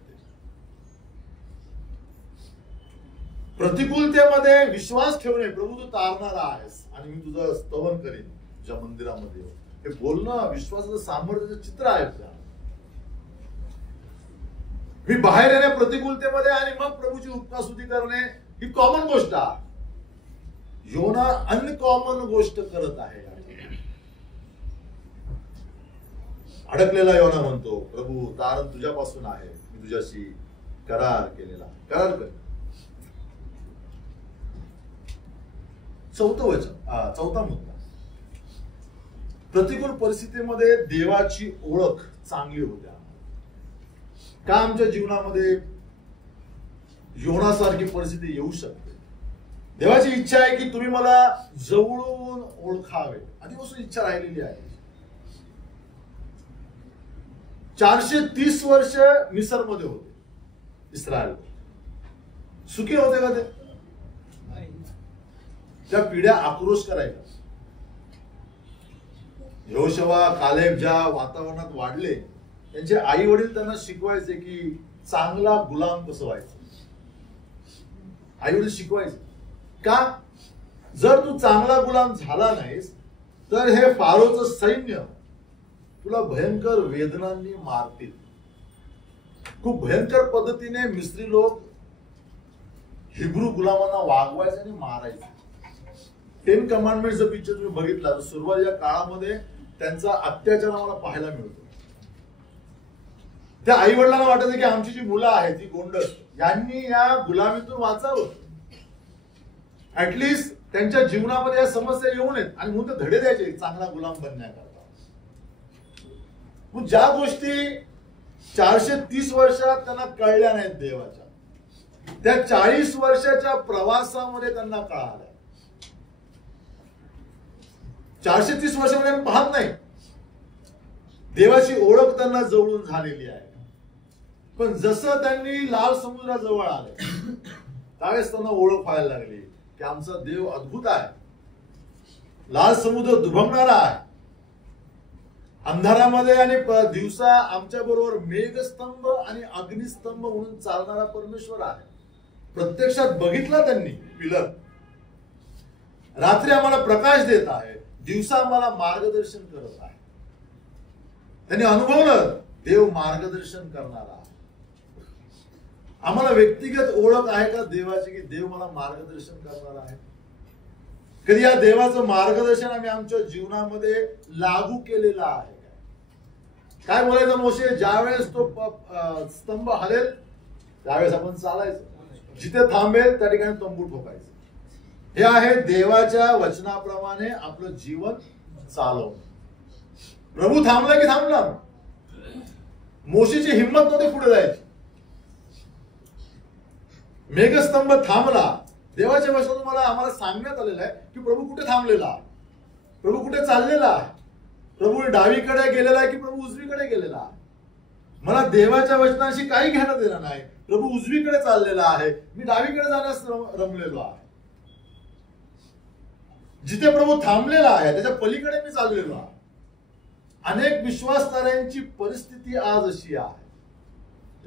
प्रतिकूलतेमध्ये विश्वास ठेवणे, प्रभू तू तारणारा आहेस आणि मी तुझं स्तवन करीन तुझ्या मंदिरामध्ये. हे बोलणं विश्वासाचं सामर्थ्याचं चित्र आहे. मी बाहेर येणे प्रतिकूलतेमध्ये आणि मग प्रभूची उपकास्तुती करणे, ही कॉमन गोष्ट आहे. योना अनकॉमन गोष्ट करत आहे. अडकलेला योना म्हणतो, प्रभू तारण तुझ्यापासून आहे, मी तुझ्याशी करार केलेला. करार कर. चौथा मुद्दा, प्रतिकूल परिस्थितीमध्ये देवाची ओळख चांगली होत्या. का आमच्या जीवनामध्ये योनासारखी परिस्थिती येऊ शकते? देवाची इच्छा आहे की तुम्ही मला जवळून ओळखावे. आधीपासून इच्छा राहिलेली आहे. 430 वर्ष मिसरमध्ये होते इस्रायल. सुखी होते का ते? त्या पिढ्या आक्रोश करायच्या. यहोशुआ, कालेब ज्या वातावरणात वाढले, त्यांचे आई वडील त्यांना शिकवायचे की चांगला गुलाम कसं व्हायचं. आई वडील शिकवायचे. का? जर तू चांगला गुलाम झाला नाहीस तर हे फारोचं सैन्य तुला भयंकर वेदनांनी मारतील. खूप भयंकर पद्धतीने मिस्री लोक हिब्रू गुलामांना वागवायचे आणि मारायचे. 10 कमांडमेंटचा पिक्चर तुम्ही बघितला तर सुरुवातीच्या काळामध्ये त्यांचा अत्याचार आम्हाला पाहायला मिळतो. त्या आई वडिलांना वाटायचं की आमची जी मुलं आहेत ती गोंडस, यांनी या गुलामीतून वाचावं. ऍटलिस्ट त्यांच्या जीवनामध्ये या समस्या येऊ नयेत आणि म्हणून धडे द्यायचे चांगला गुलाम बनण्याकरता. ज्या गोष्टी 430 वर्षात त्यांना कळल्या नाहीत देवाच्या, त्या 40 वर्षाच्या प्रवासामध्ये त्यांना कळाल्या. 430 वर्षामध्ये पाहत नाही. देवाची ओळख त्यांना जवळून झालेली आहे. पण जसं त्यांनी लाल समुद्राजवळ आले त्यावेळेस त्यांना ओळख व्हायला लागली की आमचा देव अद्भुत आहे. लाल समुद्र दुभंगणारा आहे. अंधारामध्ये आणि दिवसा आमच्या बरोबर मेघस्तंभ आणि अग्निस्तंभ म्हणून चालणारा परमेश्वर आहे. प्रत्यक्षात बघितला त्यांनी पिलर. रात्री आम्हाला प्रकाश देत आहे, दिवसा आम्हाला मार्गदर्शन करत आहे. त्यांनी अनुभवलं देव मार्गदर्शन करणारा. आम्हाला व्यक्तिगत ओळख आहे का देवाची की देव मला मार्गदर्शन करणार आहे? कधी या देवाचं मार्गदर्शन आम्ही आमच्या जीवनामध्ये लागू केलेलं आहे काय? बोलायचं मोशे, ज्यावेळेस तो स्तंभ हलेल त्यावेळेस आपण चालायचं, जिथे थांबेल त्या ठिकाणी तंबू ठोकायचं. हे आहे देवाच्या वचनाप्रमाणे आपलं जीवन चालवणं. प्रभू थांबला की थांबला. मोशेची हिंमत नव्हती पुढे जायची. मेघस्तंभ थांबला. देवाच्या वचनातून आम्हाला सांगण्यात आलेलं आहे की प्रभू कुठे थांबलेला आहे, प्रभू कुठे चाललेला आहे, प्रभू डावीकडे गेलेला आहे की प्रभू उजवीकडे गेलेला आहे. मला देवाच्या वचनाशी काही घेणं देणं नाही. प्रभू उजवीकडे चाललेला आहे, मी डावीकडे जाण्यास रमलेलो आहे. जिथे प्रभू थांबलेला आहे त्याच्या पलीकडे मी चाललेलो आहे. अनेक विश्वासधाऱ्यांची परिस्थिती आज अशी आहे,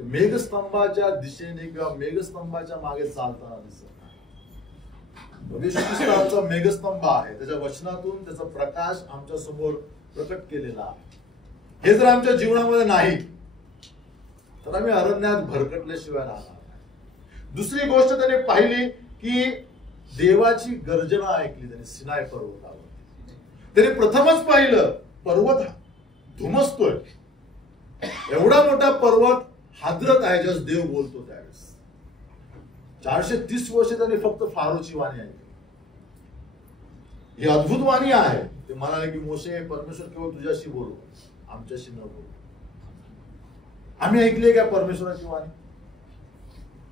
मेघस्तंभाच्या दिशेने किंवा मेघस्तंभाच्या मागे चालताना दिसत नाही. येशू ख्रिस्ताचा मेघस्तंभ आहे, त्याच्या वचनातून त्याचा प्रकाश आमच्या समोर प्रकट केलेला आहे. हे जर आमच्या जीवनामध्ये नाही तर आम्ही अरण्यात भरकटल्याशिवाय राहणार नाही. दुसरी गोष्ट त्याने पाहिली की देवाची गर्जना ऐकली त्याने सिनाय पर्वतावर. त्याने प्रथमच पाहिलं पर्वत धुमसतोय. एवढा मोठा पर्वत हादरत आहे ज्यास देव बोलतो त्यावेळेस. 430 वर्ष त्यांनी फक्त फारोची वाणी ऐकली. ही अद्भुत वाणी आहे. ते म्हणाले की मोशे, परमेश्वर केवळ तुझ्याशी बोलू, आमच्याशी न बोलू. आम्ही ऐकली का परमेश्वराची वाणी?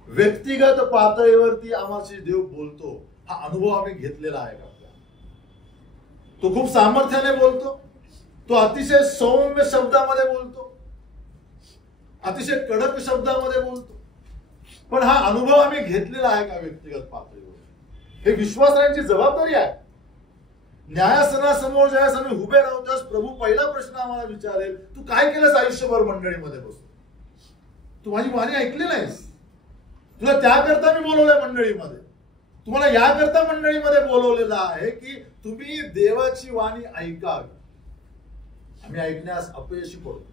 व्यक्तिगत पातळीवरती आम्हाला देव बोलतो हा अनुभव आम्ही घेतलेला आहे का? तो खूप सामर्थ्याने बोलतो. तो अतिशय सौम्य शब्दामध्ये बोलतो, अतिशय कडक शब्दामध्ये बोलतो. पण हा अनुभव आम्ही घेतलेला आहे का व्यक्तिगत पातळीवर? हे विश्वासाची जबाबदारी आहे. न्यायासनासमोर ज्यावेळेस आम्ही उभे राहू त्यावेळेस प्रभू पहिला प्रश्न आम्हाला विचारेल, तू काय केलंस आयुष्यभर मंडळीमध्ये बसून? तू माझी वाणी ऐकली नाहीस. तुला त्याकरता मी बोलवलंय मंडळीमध्ये, तुम्हाला याकरता मंडळीमध्ये बोलवलेलं आहे की तुम्ही देवाची वाणी ऐकावी. आम्ही ऐकण्यास अपयशी पडतो.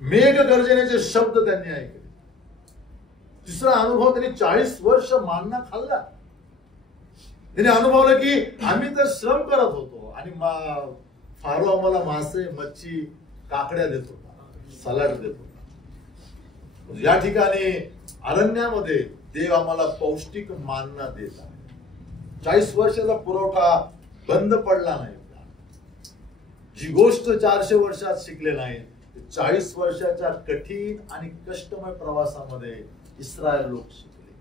मेघ गर्जनेचे शब्द त्यांनी ऐकले. तिसरा अनुभव त्यांनी 40 वर्ष मान्ना खाल्ला. त्याने अनुभवलं की आम्ही तर श्रम करत होतो आणि फारो आम्हाला मासे, मच्छी, काकड्या देत होता, सलाड देत होता. या ठिकाणी अरण्यामध्ये देव आम्हाला पौष्टिक मान्ना देत आहे. 40 वर्षाचा पुरवठा बंद पडला नाही. जी गोष्ट 400 वर्षात शिकले नाही, 40 वर्षाच्या कठीण आणि कष्टमय प्रवासामध्ये इस्रायल लोक शिकले.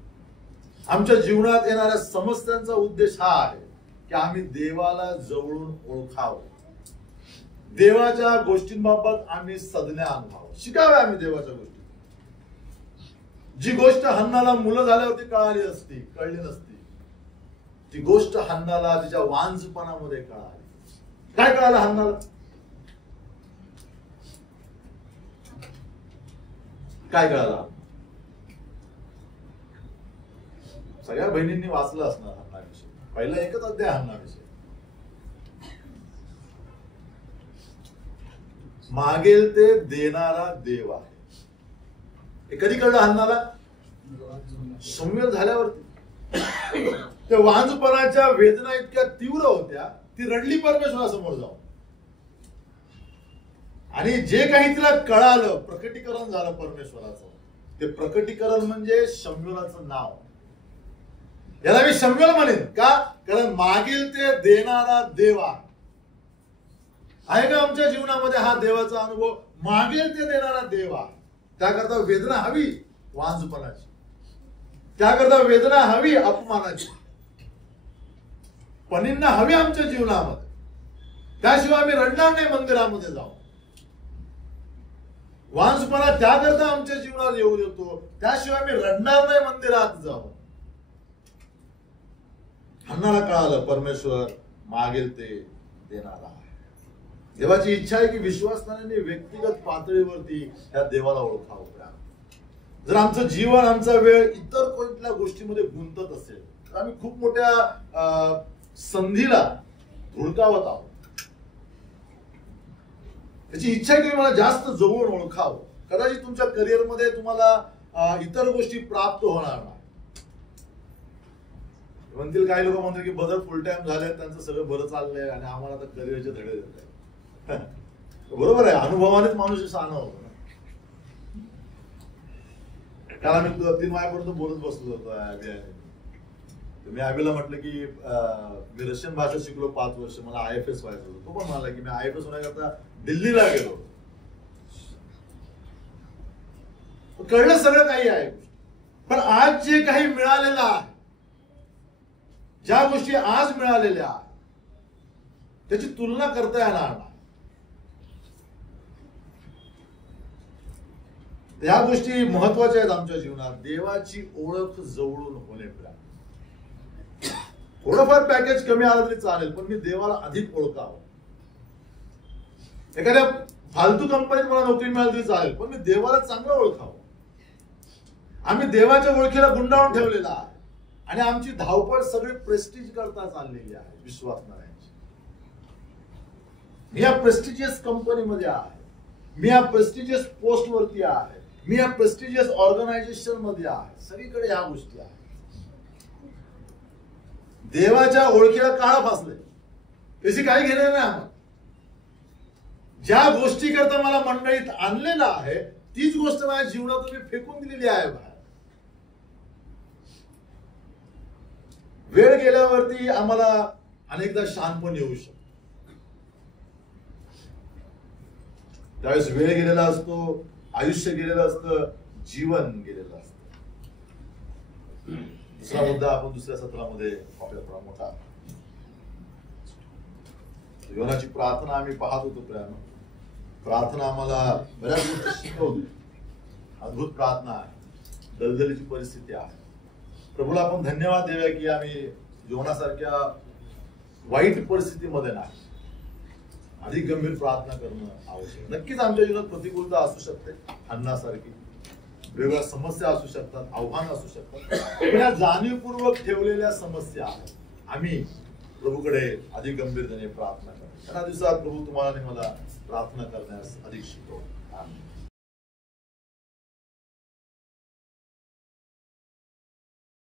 आमच्या जीवनात येणाऱ्या समस्यांचा उद्देश हा आहे की आम्ही देवाला जवळून ओळखावं, देवाच्या गोष्टींबाबत आम्ही संज्ञा आणावं, शिकाव्या आम्ही देवाच्या गोष्टी. जी गोष्ट हन्नाला मुलं झाल्यावरती कळली नसती, ती गोष्ट हन्नाला तिच्या वांझपणामध्ये कळाली. काय कळालं हन्नाला? काय कळालं? सगळ्या बहिणींनी वाचलं असणार हन्नाविषयी. पहिला एकच अध्याय हन्नाविषयी. मागेल ते देणारा देव आहे. हे कधी कळलं हन्नाला? शमूएल झाल्यावरती. त्या वांझपणाच्या वेदना इतक्या तीव्र होत्या, ती रडली परमेश्वरासमोर जाऊन. आणि जे काही तिला कळालं, प्रकटीकरण झालं परमेश्वराचं. ते प्रकटीकरण म्हणजे शमूएलाचं नाव. याला मी शमूएल म्हणेन का? कारण मागील ते देणारा देव आहे का आमच्या जीवनामध्ये? हा देवाचा अनुभव मागेल ते देणारा देव आहे. त्याकरता वेदना हवी वांझपणाची, त्याकरता वेदना हवी अपमानाची, पणींना हवी आमच्या जीवनामध्ये. त्याशिवाय आम्ही रडणार नाही मंदिरामध्ये जाऊन. वांझपणा त्याकरता आमच्या जीवनात येऊ देतो, त्याशिवाय आम्ही रडणार नाही मंदिरात जाऊन. हन्नाला कळालं परमेश्वर मागेल ते देणारा आहे. देवाची इच्छा आहे की विश्वासाने व्यक्तिगत पातळीवरती त्या देवाला ओळखावं. जर आमचं जीवन, आमचा वेळ इतर कोणत्या गोष्टीमध्ये गुंतत असेल तर आम्ही खूप मोठ्या संधीला धुडकावत आहोत. त्याची इच्छा आहे की मला जास्त जवळून ओळखावं. कदाचित तुमच्या करिअरमध्ये तुम्हाला इतर गोष्टी प्राप्त होणार नाही. म्हणतील काही लोक म्हणतात की बदल फुल टाइम झाले, त्यांचं सगळं बरं चाललंय आणि आम्हाला आता करिअरचे धडे देत आहे. बरोबर आहे, अनुभवानेच माणूस शहाणा होतो. काल आम्ही 3 वाजेपर्यंत बोलत बसलो होतो अभियाने. मी अभिला म्हटलं की मी रशियन भाषा शिकलो 5 वर्ष, मला IFS व्हायचं होतं. तो पण म्हणाला की मी IFS होण्याकरता दिल्लीला गेलो. कळलं सगळं काही आहे, पण आज जे काही मिळालेलं आहे, ज्या गोष्टी आज मिळालेल्या आहेत, त्याची तुलना करता येणार नाही. या गोष्टी महत्वाच्या आहेत आमच्या जीवनात. देवाची ओळख जवळून होणे. थोडंफार पॅकेज कमी आलं तरी चालेल, पण मी देवाला अधिक ओळखावं. एखाद्या फालतू कंपनीत मला नोकरी मिळाली तरी चालेल, पण मी देवाला चांगलं ओळखावं. आम्ही देवाच्या ओळखीला गुंडाळून ठेवलेला आहे आणि आमची धावपळ सगळी प्रेस्टिज करता चाललेली आहे विश्वासणाऱ्यांची. मी या प्रेस्टिजियस कंपनीमध्ये आहे, मी या प्रेस्टिजियस पोस्ट वरती आहे, मी या प्रेस्टिजियस ऑर्गनायझेशन मध्ये आहे. सगळीकडे ह्या गोष्टी आहेत. देवाच्या ओळखीला काळ फासले, त्याची काही घेणे नाही आम्हाला. ज्या गोष्टी करता मला मंडळीत आणलेलं आहे, तीच गोष्ट माझ्या जीवनातून मी फेकून दिलेली आहे बाहेर. वेळ गेल्यावरती आम्हाला अनेकदा शानपण येऊ शकतो. त्यावेळेस वेळ गेलेला असतो, आयुष्य गेलेलं असतं, जीवन गेलेलं असतं. दुसरा मुद्दा आपण दुसऱ्या सत्रामध्ये आपल्या थोडा मोठा. योनाची प्रार्थना आम्ही पाहत होतो. प्रार्थना आम्हाला बऱ्याच गोष्टी शिकवली. अद्भुत प्रार्थना आहे, दलदलीची परिस्थिती आहे. प्रभूला आपण धन्यवाद देऊया की आम्ही योनासारख्या वाईट परिस्थितीमध्ये नाही. अधिक गंभीर प्रार्थना करणं आवश्यक. नक्कीच आमच्या जीवनात प्रतिकूलता असू शकते, हन्नासारखी वेगवेगळ्या समस्या असू शकतात, आव्हान असू शकतात. या जाणीवपूर्वक ठेवलेल्या समस्या आहेत. आम्ही प्रभूकडे अधिक गंभीरतेने प्रार्थना करतो. या दिवसात प्रभू तुम्हाला आणि मला प्रार्थना करण्यास अधिक शिकवतो. आमेन.